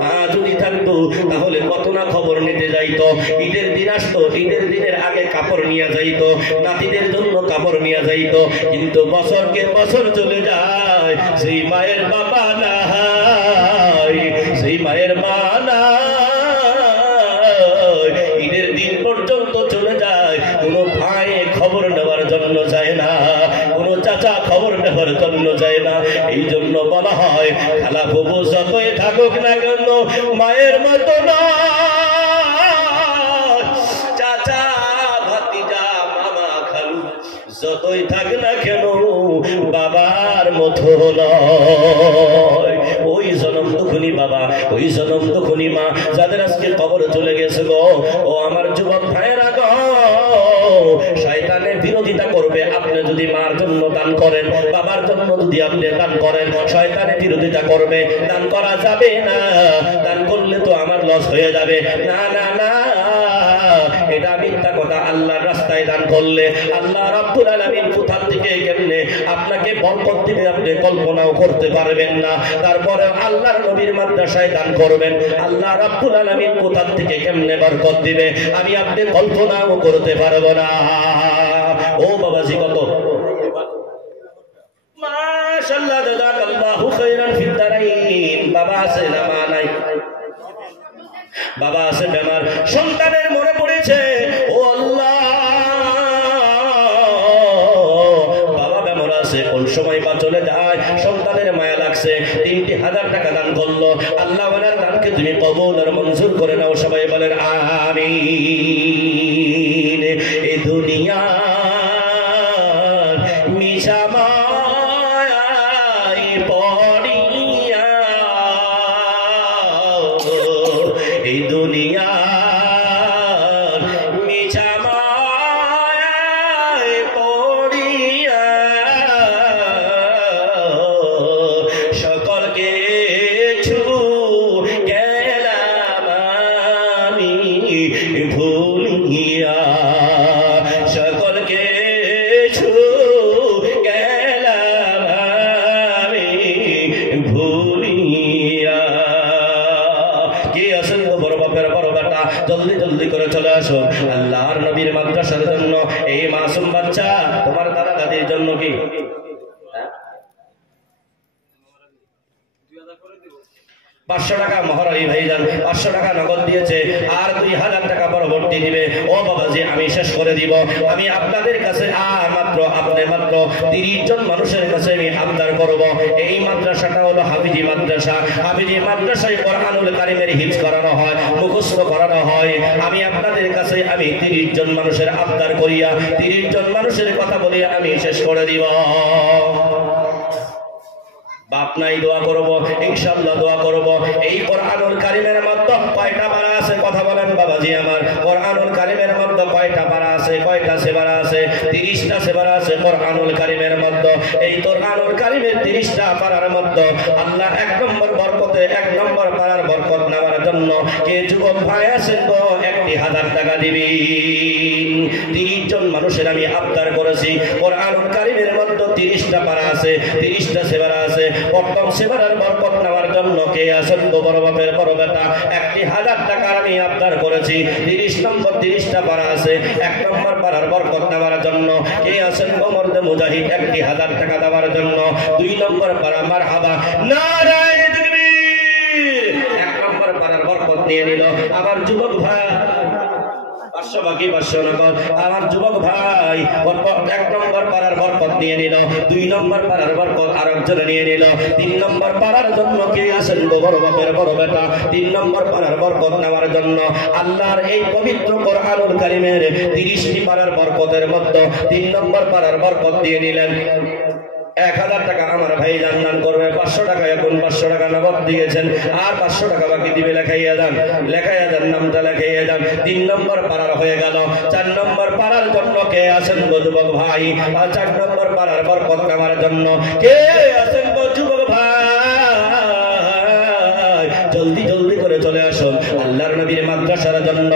মা যদি থাকতো, তাহলে কত না খবর নিতে যাইতো। ঈদের দিন আসতো, ঈদের দিনের আগে কাপড় নিয়ে যাইতো, নাতিদের জন্য কাপড় নিয়ে যাইতো, কিন্তু বছরকে বছর চলে যায়, সেই মায়ের বাবা নাই, সেই মায়ের মা নাই। ঈদের দিন পর্যন্ত চলে যায়, কোনো ভাই খবর নেওয়ার জন্য যায় না, কোনো চাচা খবর নেওয়ার জন্য যায় না। এই জন্য বলা হয় খালা ফুফু যতই থাকুক না কেন মায়ের মতো না, চাচা ভাতিজা মামা খালু যতই থাক না কেন বাবার মতো নয়। ওই জনম দুঃখনী বাবা, ওই জনম দুঃখনী মা যাদের আজকে কবর চলে গেছে গো, ও আমার যুবক ভাইয়েরা গো, শয়তানের বিরোধিতা করবে আপনি যদি মার জন্য দান করেন, বাবার জন্য যদি আপনি দান করেন, শয়তানের বিরোধিতা করবে। দান করা যাবে না, দান করলে তো আমার লস হয়ে যাবে, না না না, এটা মিথ্যা কথা। আল্লাহর রাস্তায় দান করলে আল্লাহ রাব্বুল আলামিন কোথা থেকে কেমনে আপনাকে বরকত দিবে আপনি কল্পনাও করতে পারবেন না। তারপরে আল্লাহর নবীর মাদ্রাসায় দান করবেন, আল্লাহ রাব্বুল আলামিন কোথা থেকে কেমনে বরকত দিবে আমি আপনি কল্পনাও করতে পারবো না। ও বাবাজি, কত মাশাআল্লাহ, জাযাকাল্লাহু খাইরান ফিদ দারাইন। বাবা আছে না মা নাই? বাবা আছে বেমার, সন্তানের মনে পড়েছে, ও আল্লাহ বাবা বেমার আছে, কোন সময় বা চলে যায়, সন্তানের মায়া লাগছে, 3,000 টাকা দান করলো। আল্লাহ ওনার দানকে তুমি কবুল আর মঞ্জুর করে নাও। সবাই বলেন আমিন। এই দুনিয়া মিছা মায়ায় পড়িয়া, এই দুনিয়া মিছা মায়ায় পড়িয়া সকলকে গেলাম আমি ভুলিয়া, সকলকে আসুন আল্লাহর নবীর মাদ্রাসার জন্য। এই মাসুম বাচ্চা তোমার দাদা দাদির জন্য কি 500 টাকা মহরারি ভাইজান 500 টাকা নগদ দিয়েছে, আর 2000 টাকা পরবর্তী দিবে। ও বাবাজি আমি শেষ করে দিব। আমি আপনাদের কাছে মাত্র 30 জন মানুষের কাছে আমি আবদার করব। এই মাদ্রাসাটা হলো হাফিজি মাদ্রাসা। হাফিজি মাদ্রাসায় কোরআনুল কারীমের হিফজ করানো হয়, মুখস্থ করানো হয়। আমি আপনাদের কাছে 30 জন মানুষের আবদার করিয়া 30 জন মানুষের কথা বলিয়া আমি শেষ করে দিব। বাপ নাই দোয়া করব, ইনশাআল্লাহ দোয়া করব। এই কোরআনুল কারীমের মধ্যে কয়টা পারা আছে কথা বলেন বাবাজি আমার। কোরআনুল কারীমের মধ্যে কয়টা পারা আছে, কয়টা সেবারা আছে? 30টা সেবারা আছে কোরআনুল কারীমের মধ্যে। এই কোরআনুল কারীমের 30টা পারার মধ্যে আল্লাহ 1 নম্বর বরকতে 1 নম্বর পারার বরকত নেওয়ার জন্য কে যুবক ভাই আছেন তো 1000 টাকা দিবেন। 30 জন মানুষের আমি আবদার করেছি। কোরআনুল কারীমের মধ্যে 30টা পারা আছে, 30টা সেবারা আছে। প্রথম সেবারের বরকত নেওয়ার জন্য কে আছেন তো বড় বাপের বড় বেটা 1000 টাকা আমি আবদার করেছি। 30টা পারা আছে, 1 নম্বর পারার বরকত নেওয়ার জন্য কে আছেন তো মর্দে মুজাহিদ 1000 টাকা দেওয়ার জন্য। 2 নম্বর পারা মারহাবা নারায়ে তাকবীর 1 নম্বর পারার বরকত নিয়ে নিল আমার যুবক ভাই। 500 বাকি 500 নগদ আমার যুবক ভাই 1 নম্বর পারার বরকত নিয়ে নিল। 2 নম্বর পারার বরকত আরেকজন নিয়ে নিল। 3 নম্বর পারার জন্য কে আছেন গো বড় বাপের বড় বেটা 3 নম্বর পারার বরকত নেওয়ার জন্য আল্লাহর এই পবিত্র কোরআনুল কারীমের 30টি পারার বরকতের মধ্যে 3 নম্বর পারার বরকত দিয়ে নিলেন। 1000 টাকা আমার ভাই দান করবে। 500 টাকা এখন 500 টাকা নগদ দিয়েছেন, আর 500 টাকা বাকি দিবে। লেখাইয়া যান নামটা লেখাইয়া যান। 3 নম্বর পারার হয়ে গেল। 4 নম্বর পারার জন্য কে আছেন গো যুবক ভাই? আর 4 নম্বর পারার বরকত নেওয়ার জন্য কে আছেন গো যুবক ভাই? জলদি জলদি করে চলে আসুন আল্লাহর নবীর মাদ্রাসার জন্য।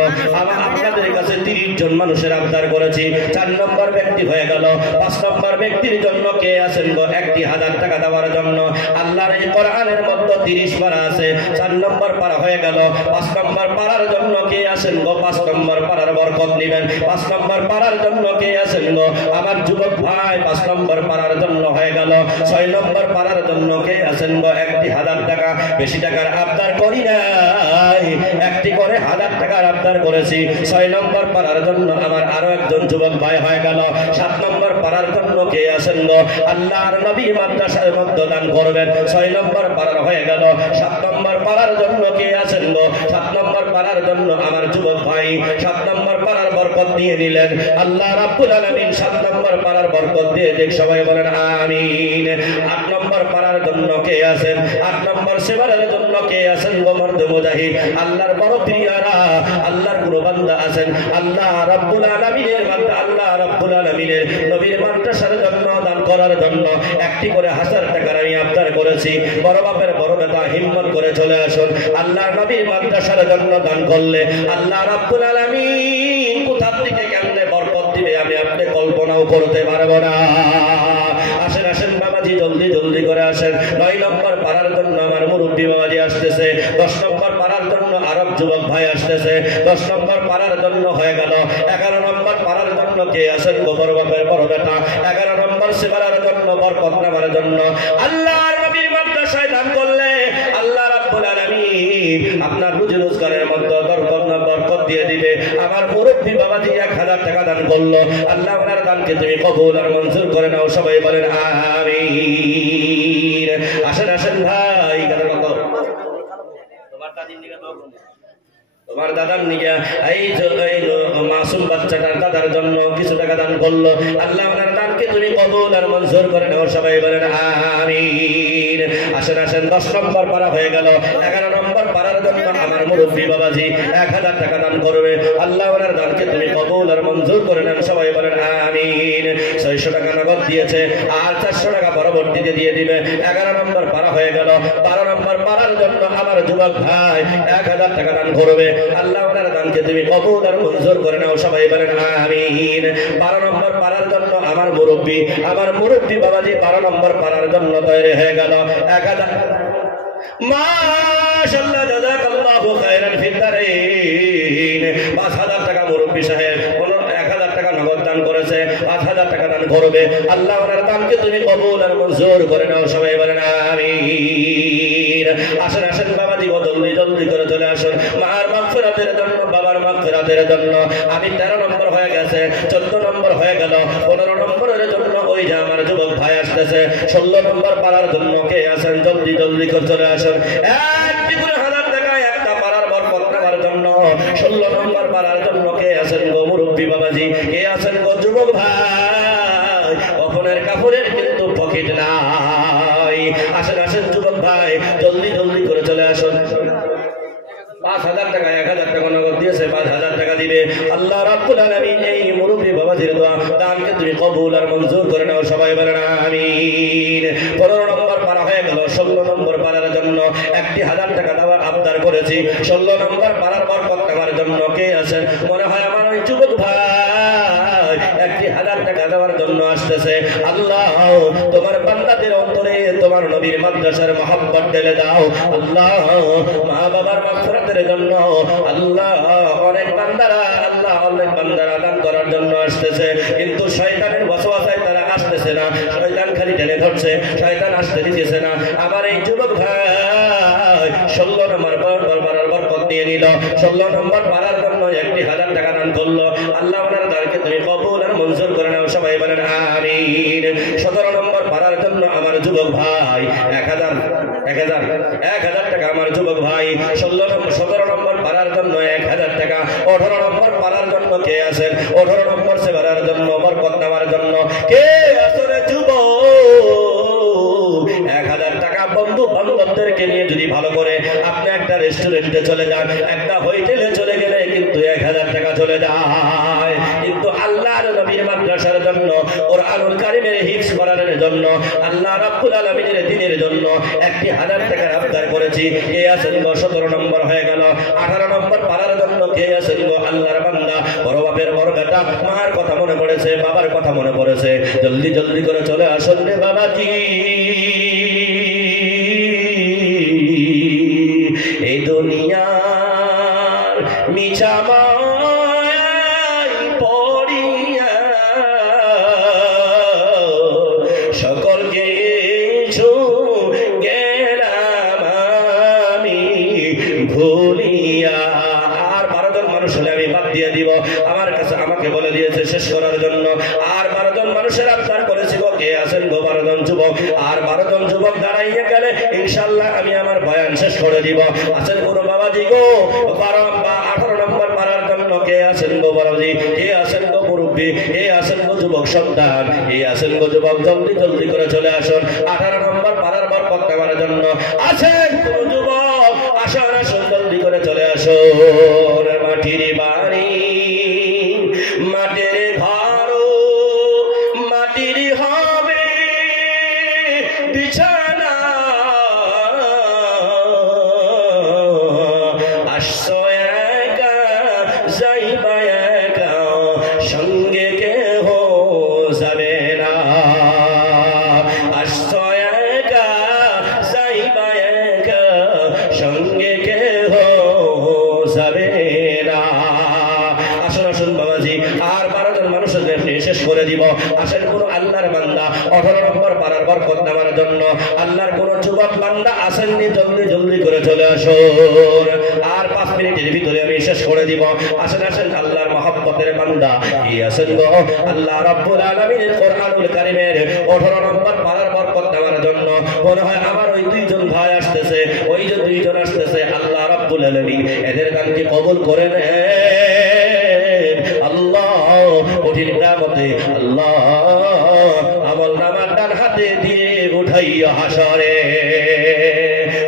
আপনাদের কাছে 30 জন মানুষের আবদার করেছি। 4 নম্বর ব্যক্তি হয়ে গেল। 5 নম্বর ব্যক্তির জন্য কে আছেন গো 1000 টাকা দেওয়ার জন্য। আল্লাহর এই কোরআনের মধ্যে 30 পারা আছে। 4 নম্বর পারা হয়ে গেল। 5 নম্বর পারার জন্য কে আছেন গো 5 নম্বর পারার বরকত নেবেন। 5 নম্বর পারার জন্য কে আছেন গো আমার যুবক ভাই? 5 নম্বর পারার জন্য হয়ে গেল। 6 নম্বর পারার জন্য কে আছেন গো 1000 টাকা। বেশি টাকার আবদার করি নাই, 1টি করে 1000 টাকার আবদার করেছি। 6 নম্বর পারার জন্য আমার আরো একজন যুবক ভাই হয়ে গেল। 7 নম্বর পারার জন্য কে আছেন গো আল্লাহর নবী মাদ্রাসার মধ্যে দান করবেন। 6 নম্বর পারার হয়ে গেল। 7 নম্বর পারার জন্য কে আছেন গো 7 নম্বর পারার জন্য আমার যুবক ভাই 7 নম্বর পারার বরকত দিয়ে নিলেন আল্লাহ রাব্বুল আলামিন। 7 নম্বর পারার বরকত দিয়ে দেখ সবাই বলেন আমিন। 8 নম্বর পারার জন্য কে আছেন? 8 নম্বর সেবারের জন্য কে আছেন গো মর্দে মুজাহিদ? আল্লাহর বড় প্রিয়রা, আল্লাহর গুরু বান্দা আছেন। আল্লাহ রাব্বুল আলামিনের বান্দা, আল্লাহ রাব্বুল আলামিনের নবীর মাদ্রাসার জন্য দান করার জন্য 1টি করে 1000 টাকার আমি আবদার করেছি। বড় বাপের বড় নেতা হিম্মত করে চলে আসুন। আল্লাহর নবীর মাদ্রাসার জন্য দান করলে আল্লাহ রাব্বুল আলামিন কোথা থেকে কেমনে বরকত দিবে আমি আপনি কল্পনাও করতে পারবো না। আসেন আসেন বাবাজি জলদি জলদি করে আসেন। 9 নম্বর পারার জন্য আমার মুরব্বী বাবাজি আসতেছে। 10 নম্বর পারার জন্য আরব যুবক ভাই আসতেছে। 10 নম্বর পারার জন্য হয়ে গেল। 11 নম্বর পারার জন্য কে আছেন গো বড় বাপের বড় বেটা? 11 নম্বর সেবারের জন্য বরকত নেওয়ার জন্য আল্লাহর নবীর মাদ্রাসায় দান করলে আল্লাহ রাব্বুল আলামিন আপনার রুজি রোজগারের মধ্যে বরকত দিয়ে দিবে। আমার মুরব্বী বাবাজি 1000 টাকা দান করলো। আল্লাহ ওনার দানকে তুমি কবুল আর মঞ্জুর করে নাও। সবাই বলেন আমিন। আসেন আসেন ভাই তোমার দাদার নিয়ে এই মাসুম বাচ্চাটার দাদার জন্য কিছু টাকা দান করলো। আল্লাহ ওনার দানকে তুমি কবুল আর মঞ্জুর করে নাও। সবাই বলেন আমিন। আসেন আসেন 10 নম্বর পারা হয়ে গেল। 11 নম্বর পারার জন্য আমার মুরব্বী বাবাজি 1000 টাকা দান করবে। আল্লাহ ওনার দানকে তুমি কবুল আর মঞ্জুর করে নেন। সবাই বলেন আমিন। 600 টাকা নগদ দিয়েছে, আর 400 টাকা পরবর্তীতে দিয়ে দিবে। 11 নম্বর পারা হয়ে গেল। 12 নম্বর পারার জন্য আমার যুবক ভাই 1000 টাকা দান করবে। আল্লাহ ওনার দানকে তুমি কবুল আর মঞ্জুর করে নাও। সবাই বলেন আমিন। 12 নম্বর পারার জন্য আমার মুরব্বী বাবাজি 12 নম্বর পারার জন্য তৈরি হয়ে গেল। মাশাআল্লাহ জাযাকাল্লাহু খায়রান ফিদ দারাইন 5000 টাকা মুরব্বি সাহেব 1000 টাকা নগদ দান করেছে 5000 টাকা দান করবে আল্লাহ ওনার দানকে তুমি কবুল আর মঞ্জুর করে নাও সবাই বলেন আমিন আসেন আসেন বাবাজি জলদি জলদি করে চলে আসুন মার মাগফিরাতের জন্য বাবার মাগফিরাতের জন্য আমি 13 নম্বর হয়ে গেছে 14 নম্বর হয়ে গেল 15 নম্বরের জন্য ওই যে আমার যুবক ভাই আসতেছে 16 নম্বর পারার জন্য কে আছেন জলদি জলদি করে চলে আসুন একটি করে 1000 টাকা একটা পারার বরকত নেওয়ার জন্য 16 নম্বর পারার জন্য কে আছেন গো মুরব্বি বাবাজি কে আছেন গো যুবক ভাই অপনের কাপড়ের কিন্তু পকেট নাই আসেন আসেন যুবক ভাই জলদি জলদি করে চলে আসুন 5000 টাকা 1000 টাকা নগদ দিয়েছে 5000 টাকা দিবে আল্লাহ রাব্বুল আলামিন এই মুরব্বি বাবাজির দোয়া দানকে তুমি কবুল আর মঞ্জুর করে নাও সবাই বলেন আমিন 15 নম্বর পারা হয়ে গেল 16 নম্বর পারার জন্য 1000 টাকা দেওয়ার আবদার করেছি 16 নম্বর পারার বরকত নেওয়ার জন্য কে আছেন মনে হয় আমার ওই যুবক ভাই 1000 টাকা দেওয়ার জন্য আসতেছে আল্লাহ তোমার বান্দাদের অন্তরে তোমার নবীর মাদ্রাসার মহব্বত ঢেলে দাও আল্লাহ মা বাবার মাগফিরাতের জন্য আল্লাহ অনেক বান্দারা দান করার জন্য আসতেছে কিন্তু শয়তানের ওয়াসওয়াসায় তারা আসতেছে না শয়তান খালি টেনে ধরছে শয়তান আসতে দিতেছে না আমার এই যুবক ভাই 16 নম্বর পারার বরকত নিয়ে নিল 16 নম্বর পারার জন্য 1000 টাকা দান করলো আল্লাহ ওনার দানকে তুমি কবুল আর মঞ্জুর করে নাও সবাই বলেন আমিন 17 নম্বর পারার জন্য আমার যুবক ভাই 1000 টাকা আমার যুবক ভাই 17 নম্বর পারার জন্য 1000 টাকা 18 নম্বর পারার জন্য কে আছেন 18 নম্বর সে পারার জন্য বরকত নেওয়ার জন্য কে আসলে যুবক 1000 টাকা বন্ধু বান্ধবদেরকে নিয়ে যদি ভালো করে আপনি একটা রেস্টুরেন্টে চলে যান একটা হোটেলে চলে গেলে কিন্তু 1000 টাকা চলে যায় কিন্তু আল্লাহর নবীর মাদ্রাসার জন্য কোরআনুল কারীমের হিফজ করানোর জন্য আল্লাহ রাব্বুল আলামিনের দ্বীনের জন্য 1000 টাকা আবদার করেছি কে আছেন গো 17 নম্বর হয়ে গেল 18 নম্বর পারার জন্য কে আছেন গো আল্লাহর বান্দা বড় বাপের বড় বেটা মার কথা মনে পড়েছে বাবার কথা মনে পড়েছে জলদি জলদি করে চলে আসুন রে বাবাজি এই দুনিয়ার মিছা মায়ায় পড়িয়া সকলকে গেলাম আমি ভুলিয়া আর 12 জন মানুষ হলে আমি বাদ দিয়ে দিব আমার কাছে আমাকে বলে দিয়েছে শেষ করার জন্য আর 12 জন মানুষের আবদার করেছি গো কে আছেন গো 12 জন যুবক আর 12 জন যুবক দাঁড়াইয়া গেলে ইনশাআল্লাহ আমি আমার বয়ান শেষ করে দিব আছেন কোন বাবাজি গো 12 বা 18 নম্বর পারার জন্য কে আছেন গো বাবাজি কে আছেন গো মুরব্বি কে আছেন গো যুবক সন্তান কে আছেন গো যুবক জলদি জলদি করে চলে আসুন 18 নম্বর পারার বরকত নেওয়ার জন্য আছেন কোন যুবক আসুন আসুন জলদি করে চলে আসুন মাটির বাড়ি মাটির ঘর মাটির হবে বিছানা আসছো একা যাইবা একা সঙ্গে কেহ যাবে না আসছো একা যাইবা একা সঙ্গে কেহ যাবে না আসুন আসুন বাবাজি আর 12 জন মানুষের শেষ করে দিব আসেন কোন আল্লাহর বান্দা 18 নম্বর পারার বরকত নেওয়ার জন্য আল্লাহর কোন যুবক বান্দা আসেননি জলদি জলদি করে চলে আসুন আর 5 মিনিটের ভিতরে আমি শেষ করে দিব আসেন আসেন আল্লাহর মহব্বতের বান্দা কি আছেন গো আল্লাহ রাব্বুল আলামিনের কোরআনুল কারীমের 18 নম্বর পারার বরকত নেওয়ার জন্য মনে হয় আমার ওই 2 জন ভাই আসতেছে ওই যে 2 জন আসতেছে আল্লাহ রাব্বুল আলামিন এদের গানকে কবুল করে নেন আল্লাহ কঠিন কিয়ামতে আল্লাহ আমল নামার ডান হাতে দিয়ে উঠাইয়া হাসরে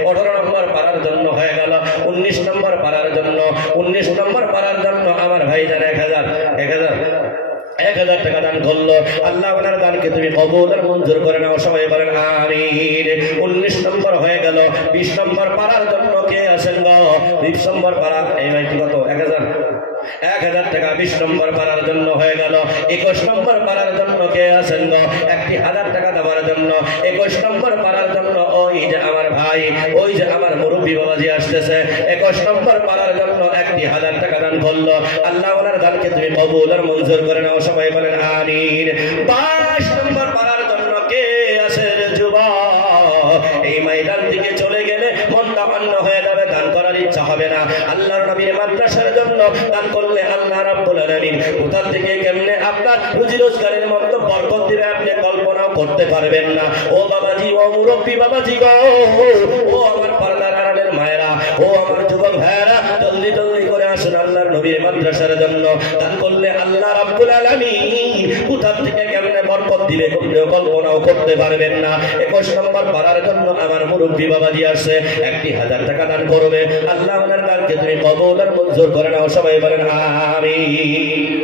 18 নম্বর পারার জন্য হয়ে গেল 19 নম্বর পারার জন্য 19 নম্বর পারার জন্য আমার ভাইজান 1000 টাকা দান করলো আল্লাহ ওনার দানকে তুমি কবুল আর মঞ্জুর করে নাও সবাই বলেন আমিন 19 নম্বর হয়ে গেল 20 নম্বর পারার জন্য কে আছেন গো 20 নম্বর পারার এই ভাইটি কত 1000 টাকা 20 নম্বর পারার জন্য হয়ে গেল 21 নম্বর পারার জন্য কে আছেন গো 1000 টাকা দেওয়ার জন্য 21 নম্বর পারার জন্য ওই যে আমার ভাই ভাই, ওই যে আমার মুরব্বী বাবাজি আসতেছে 21 নম্বর পারার জন্য 1000 টাকা দান করলো। আল্লাহ ওনার দানকে তুমি কবুল আর মঞ্জুর করে নাও, সবাই বলেন আমিন। 22 নম্বর পারার জন্য কে আছে যুবক? এই ময়দান থেকে চলে গেলে মনটা অন্য হয়ে যাবে, দান করার ইচ্ছা হবে না। আল্লাহর নবীর মাদ্রাসার জন্য দান করলে আল্লাহ রাব্বুল আলামিন কোথা থেকে কেমনে আপনার রুজি রোজগারের মধ্যে বরকত দিবে আপনি কল্পনাও করতে পারবেন না। ও বাবাজি, ও মুরব্বী বাবাজি গো, ও আমার পর্দার আড়ালের মায়েরা, ও আমার যুবক ভাইয়েরা, জলদি জলদি করে আসুন আল্লাহর নবীর মাদ্রাসার জন্য দান করলে আল্লাহ রাব্বুল আলামিন কোথা থেকে কেমনে বরকত দিবে কল্পনাও করতে পারবেন না। 21 নম্বর পারার জন্য আমার মুরব্বী বাবাজি আসছে 1000 টাকা দান করবে। আল্লাহ ওনার দানকে তুমি কবুল আর মঞ্জুর করে নাও, সবাই বলেন আমিন।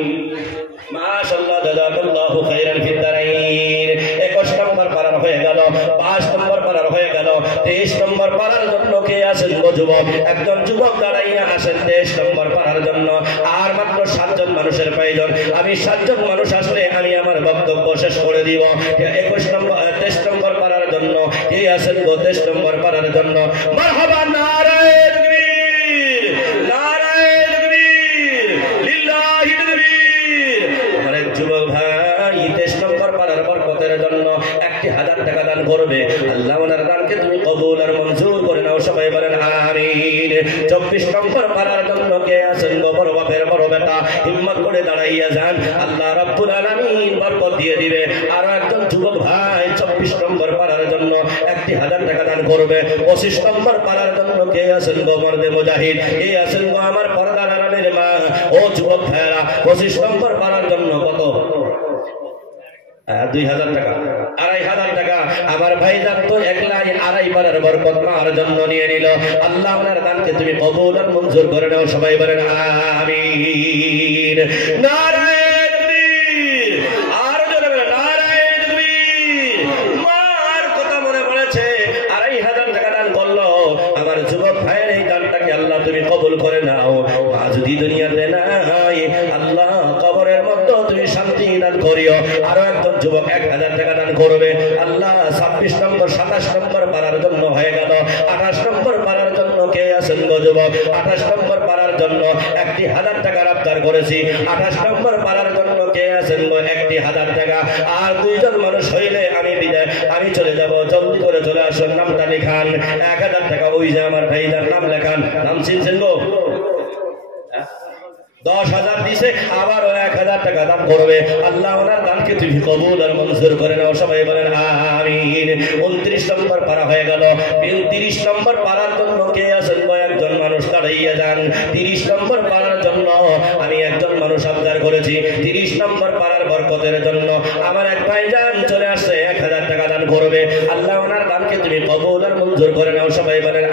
মাশাআল্লাহ, জাযাকাল্লাহু খাইরান ফিদ দারাইন। 21 নম্বর পারার হয়ে গেল, 5 নম্বর পারার হয়ে গেল। 23 নম্বর পারার জন্য কে আছেন গো যুবক? একজন যুবক দাঁড়াইয়া আসেন 23 নম্বর পারার জন্য। আর মাত্র 7 জন মানুষের প্রয়োজন। আমি 7 জন মানুষ আসলে আমি আমার বক্তব্য শেষ করে দিব। 23 নম্বর পারার জন্য কে আছেন গো? 23 নম্বর পারার জন্য মারহাবা, নারায়ে তাকবীর, নারায়ে তাকবীর, লিল্লাহি তাকবীর। আমার এক যুবক ভাই 23 নম্বর পারার বরকতের জন্য 1000 টাকা দান করবে। আল্লাহ ওনার দানকে তুমি কবুল আর মঞ্জুর করে নাও, সবাই বলেন আমিন। 24 নম্বর পারার জন্য কে আছেন গো? বড় বাপের বড় বেটা, হিম্মত করে দাঁড়াইয়া যান, আল্লাহ রাব্বুল আলামিন বরকত দিয়ে দিবে। আর একজন যুবক ভাই 24 নম্বর পারার জন্য 1000 টাকা দান করবে। 25 নম্বর পারার জন্য কে আছেন গো? মর্দে মুজাহিদ, কে আছেন গো? আমার পর্দার আড়ালের মা, ও যুবক ভাইরা, 25 নম্বর পারার জন্য কত? 2000 টাকা, 2500 টাকা। আমার ভাইজান তো 1.5 পারার বরকত মার জন্য নিয়ে নিল। আল্লাহ ওনার দানকে তুমি কবুল আর মঞ্জুর করে নাও, সবাই বলেন আমিন। নারায়ে তাকবীর, আর জোরে বলেন নারায়ে তাকবীর। মার কথা মনে পড়েছে, 2500 টাকা দান করলো আমার যুবক ভাইয়ের। এই দানটাকে আল্লাহ তুমি কবুল করে নাও। মা যদি দুনিয়াতে নাই, আল্লাহ কবরের মধ্যে তুমি শান্তি দান করিও। আরো একজন যুবক 1000 টাকা দান করবে। আল্লাহ 26 নম্বর 27 নম্বর পারার জন্য হয়ে গেল। 28 নম্বর পারার জন্য কে আছেন গো যুবক? 28 নম্বর পারার জন্য 1000 টাকা আবদার করেছি। 28 নম্বর পারার জন্য কে আছেন গো? 1000 টাকা। আর 2 জন মানুষ হইলে আমি বিদায়, আমি চলে যাব। জলদি করে চলে আসুন, নামটা লেখান। 1000 টাকা ওই যে আমার ভাইজার নাম লেখান। নাম চিনছেন গো? 10,000 দিছে, আবারও 1000 টাকা দান করবে। আল্লাহ ওনার দানকে তুমি কবুল আর মঞ্জুর করে নাও, সবাই বলেন আমিন। 29 নম্বর পারা হয়ে গেল। 30 নম্বর পারার জন্য কে আছেন গো? একজন মানুষ দাঁড়াইয়া যান। 30 নম্বর পারার জন্য আমি একজন মানুষ আবদার করেছি। 30 নম্বর পারার বরকতের জন্য আমার এক ভাইজান চলে আসছে, 1000 টাকা দান করবে। আল্লাহ ওনার দানকে তুমি কবুল আর মঞ্জুর করে নাও, সবাই বলেন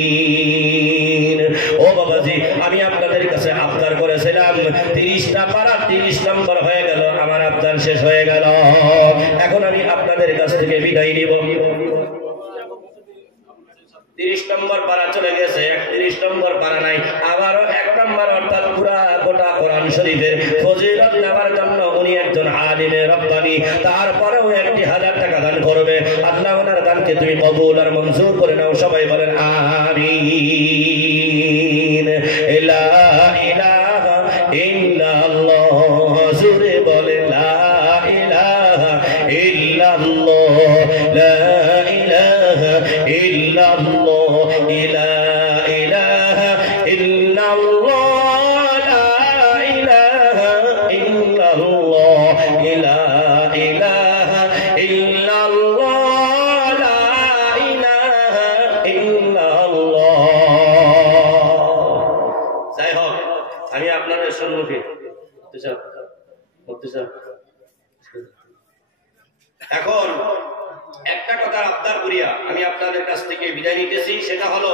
আমিন। ও বাবাজি, আমি আপনাদের কাছে আবদার করেছিলাম 30টা পারা, 30 নম্বর হয়ে গেল, আমার আবদার শেষ হয়ে গেল। এখন আমি আপনাদের কাছ থেকে বিদায় নিব। 30 নম্বর পারা চলে গেছে, 31 নম্বর পারা নাই। আবারও 1 নম্বর অর্থাৎ পুরা গোটা কোরআন শরীফের ফজিলত নেওয়ার জন্য উনি একজন আলিমে রব্বানি। তারপরেও 1000 টাকা দান করবে। আল্লাহ ওনার দানকে তুমি কবুল আর মঞ্জুর করে নাও, সবাই বলেন আমিন। লা ইলাহা ইল্লাল্লাহ, জোরে বলে লা ইলাহা ইল্লাল্লাহ, লা ইলাহা ইল্লাল্লাহ, লা ইলাহা ইল্লাল্লাহ, লা ইলাহা ইল্লাল্লাহ, লা ইলাহা ইল্লাল্লাহ, লা ইলাহা ইল্লাল্লাহ। যাই হোক, আমি আপনাদের সম্মুখে এখন একটা কথার আবদার করিয়া আমি আপনাদের কাছ থেকে বিদায় নিতেছি। সেটা হলো,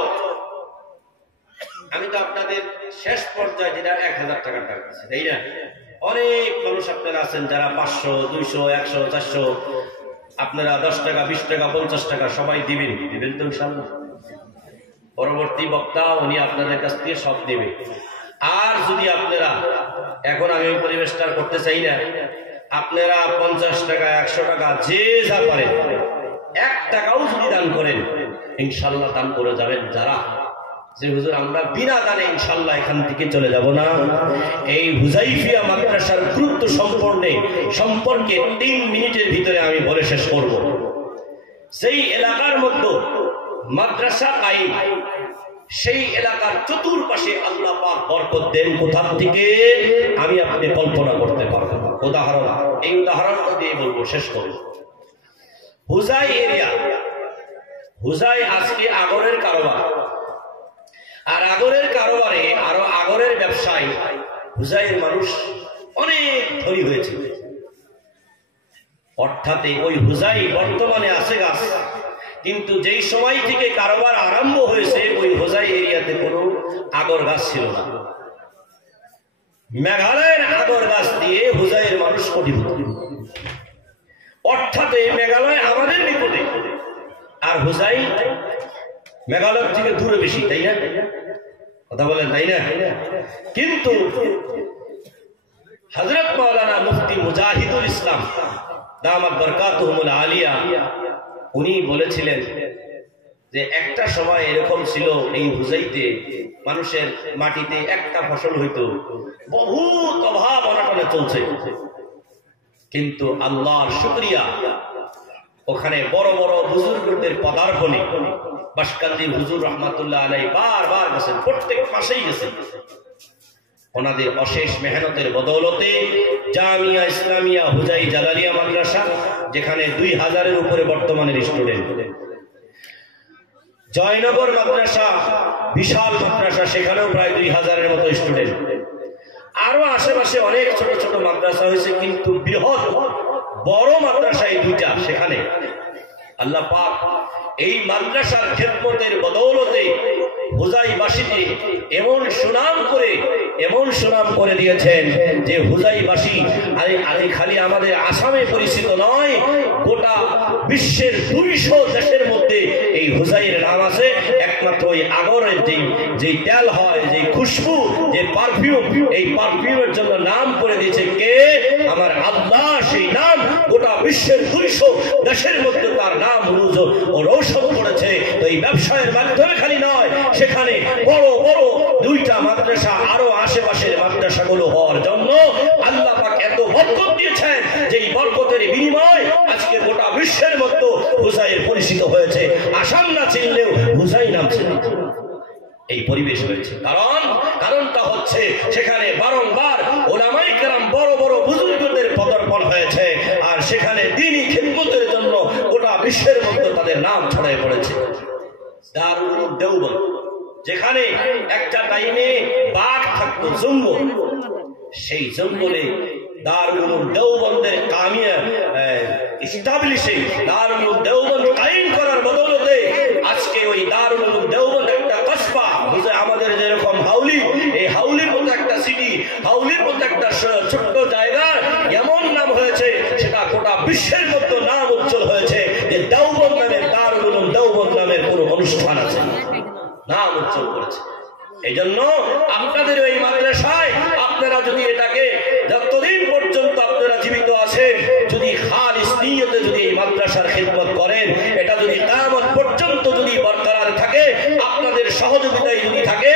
আমি তো আপনাদের শেষ পর্যায়ে যেটা 1000 টাকার টাকা আছে, তাই না? অনেক মানুষ আপনারা আছেন যারা 500, 200, 100, 400, আপনারা 10 টাকা, 20 টাকা, 50 টাকা সবাই দিবেন তো ইনশাআল্লাহ। পরবর্তী বক্তা উনি আপনাদের কাছ থেকে সব দেবে। আর যদি আপনারা, এখন আমি ওই পরিবেশটা করতে চাই না, আপনারা 50 টাকা, 100 টাকা, যে যা পারেন 1 টাকাও যদি দান করেন ইনশাআল্লাহ দান করে যাবেন যারা যে হুজুর আমরা বিনা দানে ইনশাআল্লাহ এখান থেকে চলে যাব না, এই হুজাইফিয়া মাদ্রাসার গুরুত্ব সম্পর্কে 3 মিনিটের ভিতরে আমি বলে শেষ করব। সেই এলাকার মধ্যে মাদ্রাসা কায়েম, সেই এলাকার চতুর্পাশে আল্লাহ পাক বরকত দেন কোথা থেকে আমি আপনি কল্পনা করতে পারবো না। এই উদাহরণটা দিয়ে বলবো, শেষ করব। হুজাই এরিয়া, হুজাই আজকে আগরের কারবার, আর আগরের কারবারে আরো আগরের ব্যবসায় হুজাইয়ের মানুষ অনেক ধনী হয়েছে। অর্থাৎ ওই হুজাই বর্তমানে আছে গাছ, কিন্তু যেই সময় থেকে কারবার আরম্ভ হয়েছে ওই হুজাই এরিয়াতে কোনো আগর গাছ ছিল না। মেঘালয়ের আগর গাছ দিয়ে হুজাইয়ের মানুষ কোটিপতি। অর্থাৎ মেঘালয় আমাদের নিকটে, আর হুজাই মেঘালয় থেকে দূরে বেশি, তাই না? কথা বলেন তাই না? কিন্তু হযরত মাওলানা মুফতি মুজাহিদুল ইসলাম দামাত বরকাতুহুল আলিয়া উনি বলেছিলেন যে একটা সময় এরকম ছিল এই হুজাইতে মানুষের মাটিতে একটা ফসল হইতো, বহুত অভাব অনটনে চলছে, কিন্তু আল্লাহর শুকরিয়া ওখানে বড় বড় বুজুর্গদের পদার্পণে বাসকান্দি হুজুর রহমাতুল্লাহ আলাইহি বারবার গেছেন, প্রত্যেক মাসেই গেছেন। ওনাদের অশেষ মেহনতের বদৌলতে জামিয়া ইসলামিয়া হুজাই জালালিয়া মাদ্রাসা, যেখানে 2000-এর উপরে বর্তমানে স্টুডেন্ট, জয়নগর মাদ্রাসা বিশাল মাদ্রাসা, সেখানেও প্রায় 2000-এর মতো স্টুডেন্ট, আরো আশেপাশে অনেক ছোট ছোট মাদ্রাসা হয়েছে, কিন্তু বৃহৎ বড় মাদ্রাসা এই 2টা। সেখানে আল্লাহ পাক এই মাদ্রাসার খেদমতের বদৌলতে হুজাইবাসীকে এমন সুনাম করে দিয়েছেন যে হুজাইবাসী আরে খালি আমাদের আসামে পরিচিত নয়, গোটা বিশ্বের 200 দেশের মধ্যে এই হুজাইয়ের নাম আছে। একমাত্র ওই আগরের যে তেল হয়, যে খুশবু, যে পারফিউম, এই পারফিউমের জন্য নাম করে দিয়েছে কে? আমার আল্লাহ। সেই নাম গোটা বিশ্বের 200 দেশের মধ্যে তার নাম রৌশন করেছে। তো এই ব্যবসায়ের মাধ্যমে খালি নয়, সেখানে বড় বড় 2টা মাদ্রাসা, আরো আশেপাশের মাদ্রাসাগুলো হওয়ার জন্য আল্লাহ পাক এত বরকত দিয়েছেন যে এই বরকতের বিনিময় আজকে গোটা বিশ্বের মধ্যে হুজাইয়ের পরিচিত হয়েছে। আসাম না চিনলেও হুজাই নাম চিনে এই পরিবেশ হয়েছে। কারণটা হচ্ছে সেখানে বারংবার ওলামায়ে কেরাম বড় বড় বুজুর্গদের পদার্পণ হয়েছে, আর সেখানে দ্বীনি খিদমতের জন্য গোটা বিশ্বের মধ্যে তাদের নাম ছড়িয়ে পড়েছে। দারুল উলুম দেওবন্দ, যেখানে একটা টাইমে বাঘ থাকতো, জঙ্গল, সেই জঙ্গলে দারুল উলুম দেওবন্দের দারুল উলুম দেওবন্দ কায়েম করার বদৌলতে আজকে ওই দারুল উলুম দেওবন্দ একটা কসবা, আমাদের যেরকম হাউলি, এই হাউলির মতো একটা সিটি, হাউলির মতো একটা ছোট্ট জায়গা এমন নাম হয়েছে, সেটা গোটা বিশ্বের মধ্যে নাম উজ্জ্বল হয়েছে যে দেওবন্দ নামের, দারুল উলুম দেওবন্দ নামের কোন অনুষ্ঠান আছে, নাম উজ্জ্বল করেছে। এই জন্য আপনাদের এই মাদ্রাসায় আপনারা যদি এটাকে যতদিন পর্যন্ত আপনারা জীবিত আছেন, যদি খালিস নিয়তে যদি এই মাদ্রাসার খিদমত করেন, এটা যদি কিয়ামত পর্যন্ত যদি বরকরার থাকে, আপনাদের সহযোগিতায় যদি থাকে,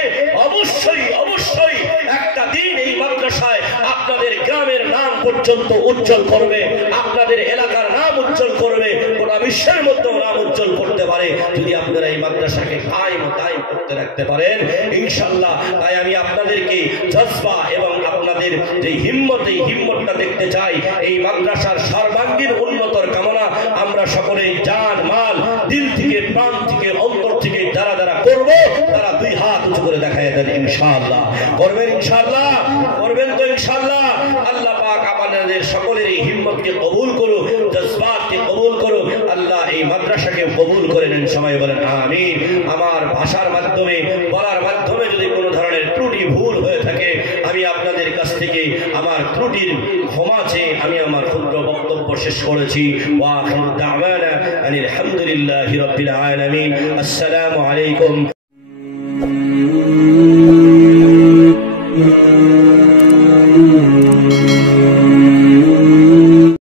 অবশ্যই অবশ্যই একটা দিন এই মাদ্রাসায় আপনাদের গ্রামের নাম পর্যন্ত উজ্জ্বল করবে, আপনাদের এলাকার নাম উজ্জ্বল করবে, গোটা বিশ্বের মধ্যেও নাম উজ্জ্বল করতে পারে যদি আপনারা এই মাদ্রাসাকে কায়েম করতে রাখতে পারেন ইনশাআল্লাহ। তাই আমি আপনাদেরকে জজবা এবং আপনাদের যে হিম্মত, এই হিম্মতটা দেখতে চাই। এই মাদ্রাসার সর্বাঙ্গীন উন্নতর কামনা আমরা সকলেই জান মাল দিল থেকে, প্রাণ থেকে, অন্তর থেকে যারা যারা করব, তারা 2 হাত উঁচু করে দেখায় দেন ইনশাআল্লাহ। করবেন ইনশাআল্লাহ, করবেন তো ইনশাআল্লাহ। আল্লাহ পাক আপনাদের সকলের এই হিম্মতকে কবুল করুন, জজবাতকে কবুল করুন। আল্লাহ এই মাদ্রাসাকে কবুল করে নেন, সবাই বলেন আমিন। আমার ভাষার মাধ্যমে, বলার মাধ্যমে যদি কোনো ধরনের ত্রুটি ভুল হয়ে থাকে, আমি আপনাদের কাছ থেকে আমার ত্রুটির ক্ষমা চেয়ে আমি আমার ক্ষুদ্র বক্তব্য শেষ করেছি। ওয়া আখিরু দাওয়ানা আনিল হামদুলিল্লাহি রাব্বিল আলামিন। আসসালামু আলাইকুম।